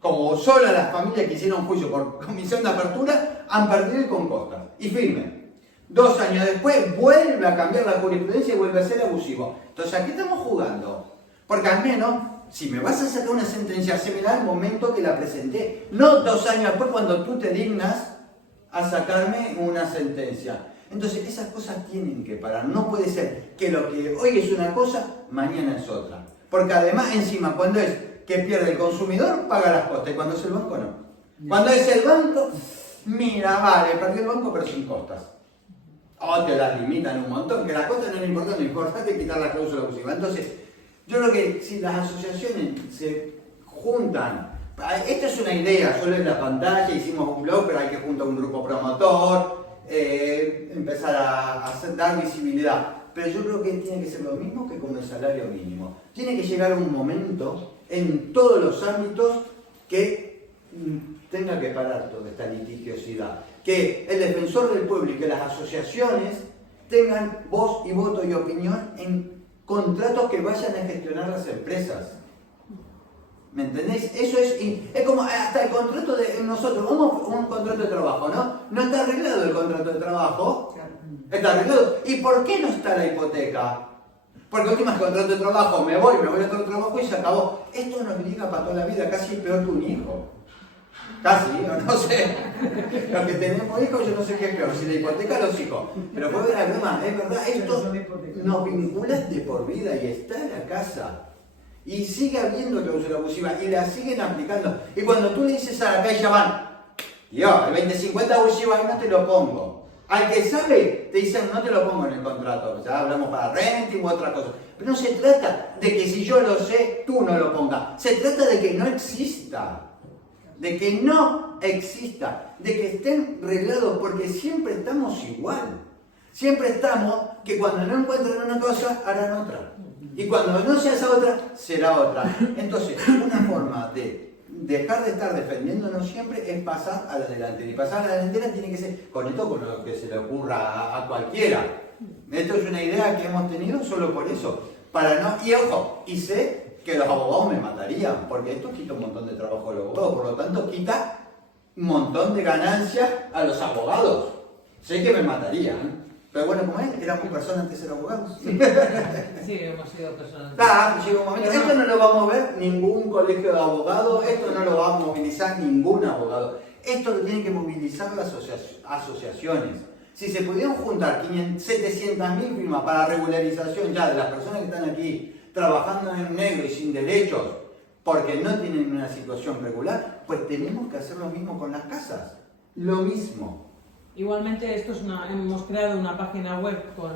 Como solo las familias que hicieron juicio por comisión de apertura han perdido con costas. Y firme. 2 años después vuelve a cambiar la jurisprudencia y vuelve a ser abusivo. Entonces, ¿a qué estamos jugando? Porque al menos, si me vas a sacar una sentencia, hacémela al momento que la presenté. No 2 años después cuando tú te dignas a sacarme una sentencia. Entonces, esas cosas tienen que parar. No puede ser que lo que hoy es una cosa, mañana es otra. Porque además, encima, cuando es que pierde el consumidor, paga las costas. Y cuando es el banco, no. Cuando es el banco, mira, vale, perdí el banco, pero sin costas. O te las limitan un montón, que las costas no es importante, lo importante es quitar la cláusula abusiva. Entonces, yo creo que si las asociaciones se juntan, esta es una idea, solo en la pantalla, hicimos un blog, pero hay que juntar un grupo promotor, empezar a dar visibilidad. Pero yo creo que tiene que ser lo mismo que con el salario mínimo. Tiene que llegar un momento en todos los ámbitos que tenga que parar toda esta litigiosidad. Que el defensor del pueblo y que las asociaciones tengan voz y voto y opinión en contratos que vayan a gestionar las empresas. ¿Me entendéis? Eso es como hasta el contrato de nosotros, un contrato de trabajo, ¿no? No está arreglado el contrato de trabajo. Está arreglado. ¿Y por qué no está la hipoteca? Porque última contrato de trabajo, me voy a otro trabajo y se acabó. Esto nos obliga para toda la vida, casi peor que un hijo. Casi, no sé. Los que tenemos hijos, yo no sé qué es peor, si la hipoteca o los hijos. Pero fue ver algo más, es verdad, esto nos vincula de por vida y está en la casa. Y sigue habiendo cláusula abusiva y la siguen aplicando. Y cuando tú le dices a la calle, van, yo, el 2050 abusivo ahí no te lo pongo. Al que sabe, te dicen, no te lo pongo en el contrato. Ya hablamos para renting u otra cosa. Pero no se trata de que si yo lo sé, tú no lo pongas. Se trata de que no exista. De que no exista, de que estén reglados, porque siempre estamos igual. Siempre estamos que cuando no encuentran una cosa, harán otra. Y cuando no sea esa otra, será otra. Entonces, una forma de dejar de estar defendiéndonos siempre es pasar a la delantera. Y pasar a la delantera tiene que ser con esto, con lo que se le ocurra a cualquiera. Esto es una idea que hemos tenido solo por eso. Para no, y ojo, y sé que los abogados me matarían, porque esto quita un montón de trabajo a los abogados, por lo tanto quita un montón de ganancias a los abogados. Sé que me matarían, pero bueno, como es, éramos personas antes de ser abogados. Sí, hemos sido personas. Llega un momento, esto no lo vamos a ver ningún colegio de abogados, esto no lo va a movilizar ningún abogado. Esto lo tienen que movilizar las asociaciones. Si se pudieran juntar 700.000 firmas para regularización ya de las personas que están aquí trabajando en negro y sin derechos porque no tienen una situación regular, pues tenemos que hacer lo mismo con las casas. Lo mismo. Igualmente, hemos creado una página web con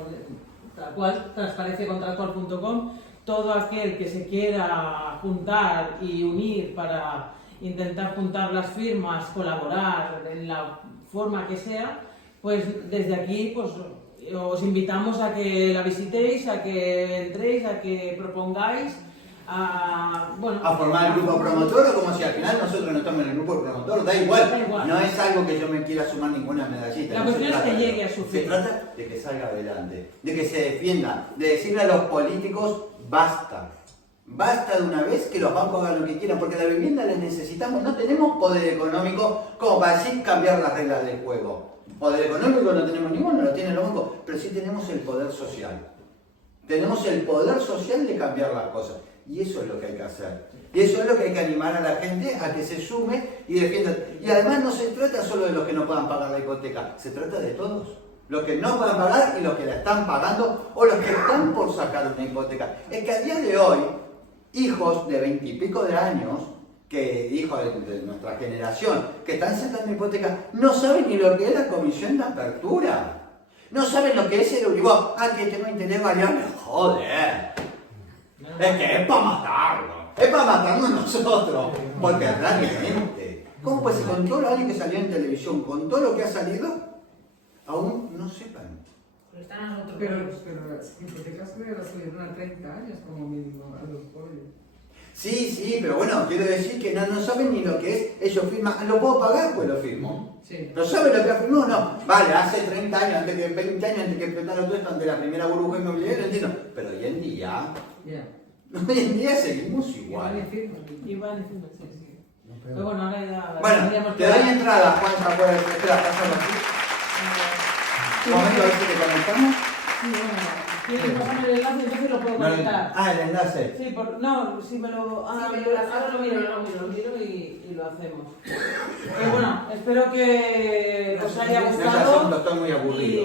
tal cual, transparenciacontractual.com. Todo aquel que se quiera juntar y unir para intentar juntar las firmas, colaborar en la forma que sea, pues desde aquí pues os invitamos a que la visitéis, a que entréis, a que propongáis, a formar el grupo promotor, o como si al final nosotros no estamos en el grupo promotor, da igual. No es algo que yo me quiera sumar ninguna medallita. La cuestión es que llegue a su fin. Se trata de que salga adelante, de que se defienda, de decirle a los políticos, basta. Basta de una vez que los bancos hagan lo que quieran, porque la vivienda la necesitamos. No tenemos poder económico como para así cambiar las reglas del juego. Poder económico no tenemos ninguno, lo tienen los bancos, pero sí tenemos el poder social. Tenemos el poder social de cambiar las cosas. Y eso es lo que hay que hacer. Y eso es lo que hay que animar a la gente a que se sume y defienda. Y además no se trata solo de los que no puedan pagar la hipoteca, se trata de todos. Los que no puedan pagar y los que la están pagando o los que están por sacar una hipoteca. Es que a día de hoy, hijos de 20 y pico de años, hijos de nuestra generación, que están sacando hipoteca, no saben ni lo que es la comisión de apertura. No saben lo que es el Euribor. Ah, que tengo interés variable. Joder. Es que es para matarlo. Es para matarnos nosotros. Porque realmente, ¿cómo puede ser con todo lo que salió en televisión, con todo lo que ha salido, aún no sepan? Pero hipotecas que las subieron a 30 años como mínimo a los pobres. Sí, pero bueno, quiero decir que no saben ni lo que es. Ellos firman, ¿lo puedo pagar? Pues lo firmo. Sí. ¿No saben lo que ha firmado? No. Vale, hace 30 años, 20 años, antes que explotara todo esto, ante la primera burbuja inmobiliaria, lo entiendo. Pero hoy en día, hoy en día seguimos igual. Iván, sí. Pero bueno, ahora ya... Bueno, te doy entrada, Juan, espera, pásalo aquí. Un momento, a ver si te conectamos. Sí, bueno. ¿Quieres pasarme el enlace? Entonces lo puedo conectar. El enlace. Sí, no, si me lo... Ahora lo miro y lo hacemos. Bueno, espero que os haya gustado. Estoy muy aburrido.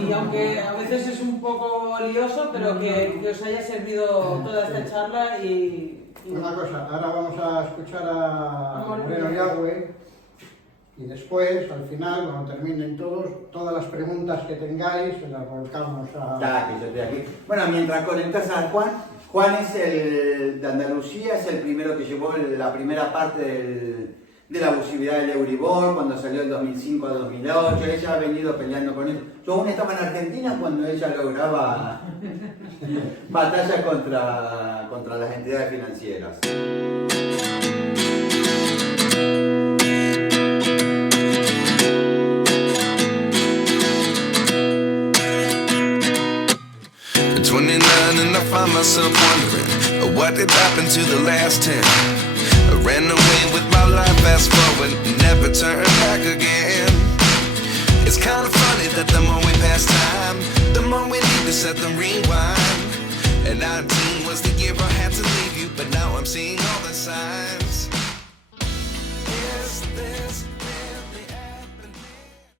Y aunque a veces es un poco lioso, pero que os haya servido toda esta charla y... Una cosa, ahora vamos a escuchar a Moreno Yagüe. Y después, al final, cuando terminen todas las preguntas que tengáis, se las volcamos a... Ya, que yo estoy aquí. Bueno, mientras conectas a Juan es el de Andalucía, es el primero que llevó la primera parte de la abusividad del Euribor, cuando salió el 2005 a 2008. Ella ha venido peleando con él. Yo aún estaba en Argentina cuando ella lograba batallas contra las entidades financieras. And I find myself wondering what did happen to the last 10. I ran away with my life, fast forward, never turn back again. It's kind of funny that the more we pass time, the more we need to set the rewind. And 19 was the year I had to leave you, but now I'm seeing all the signs.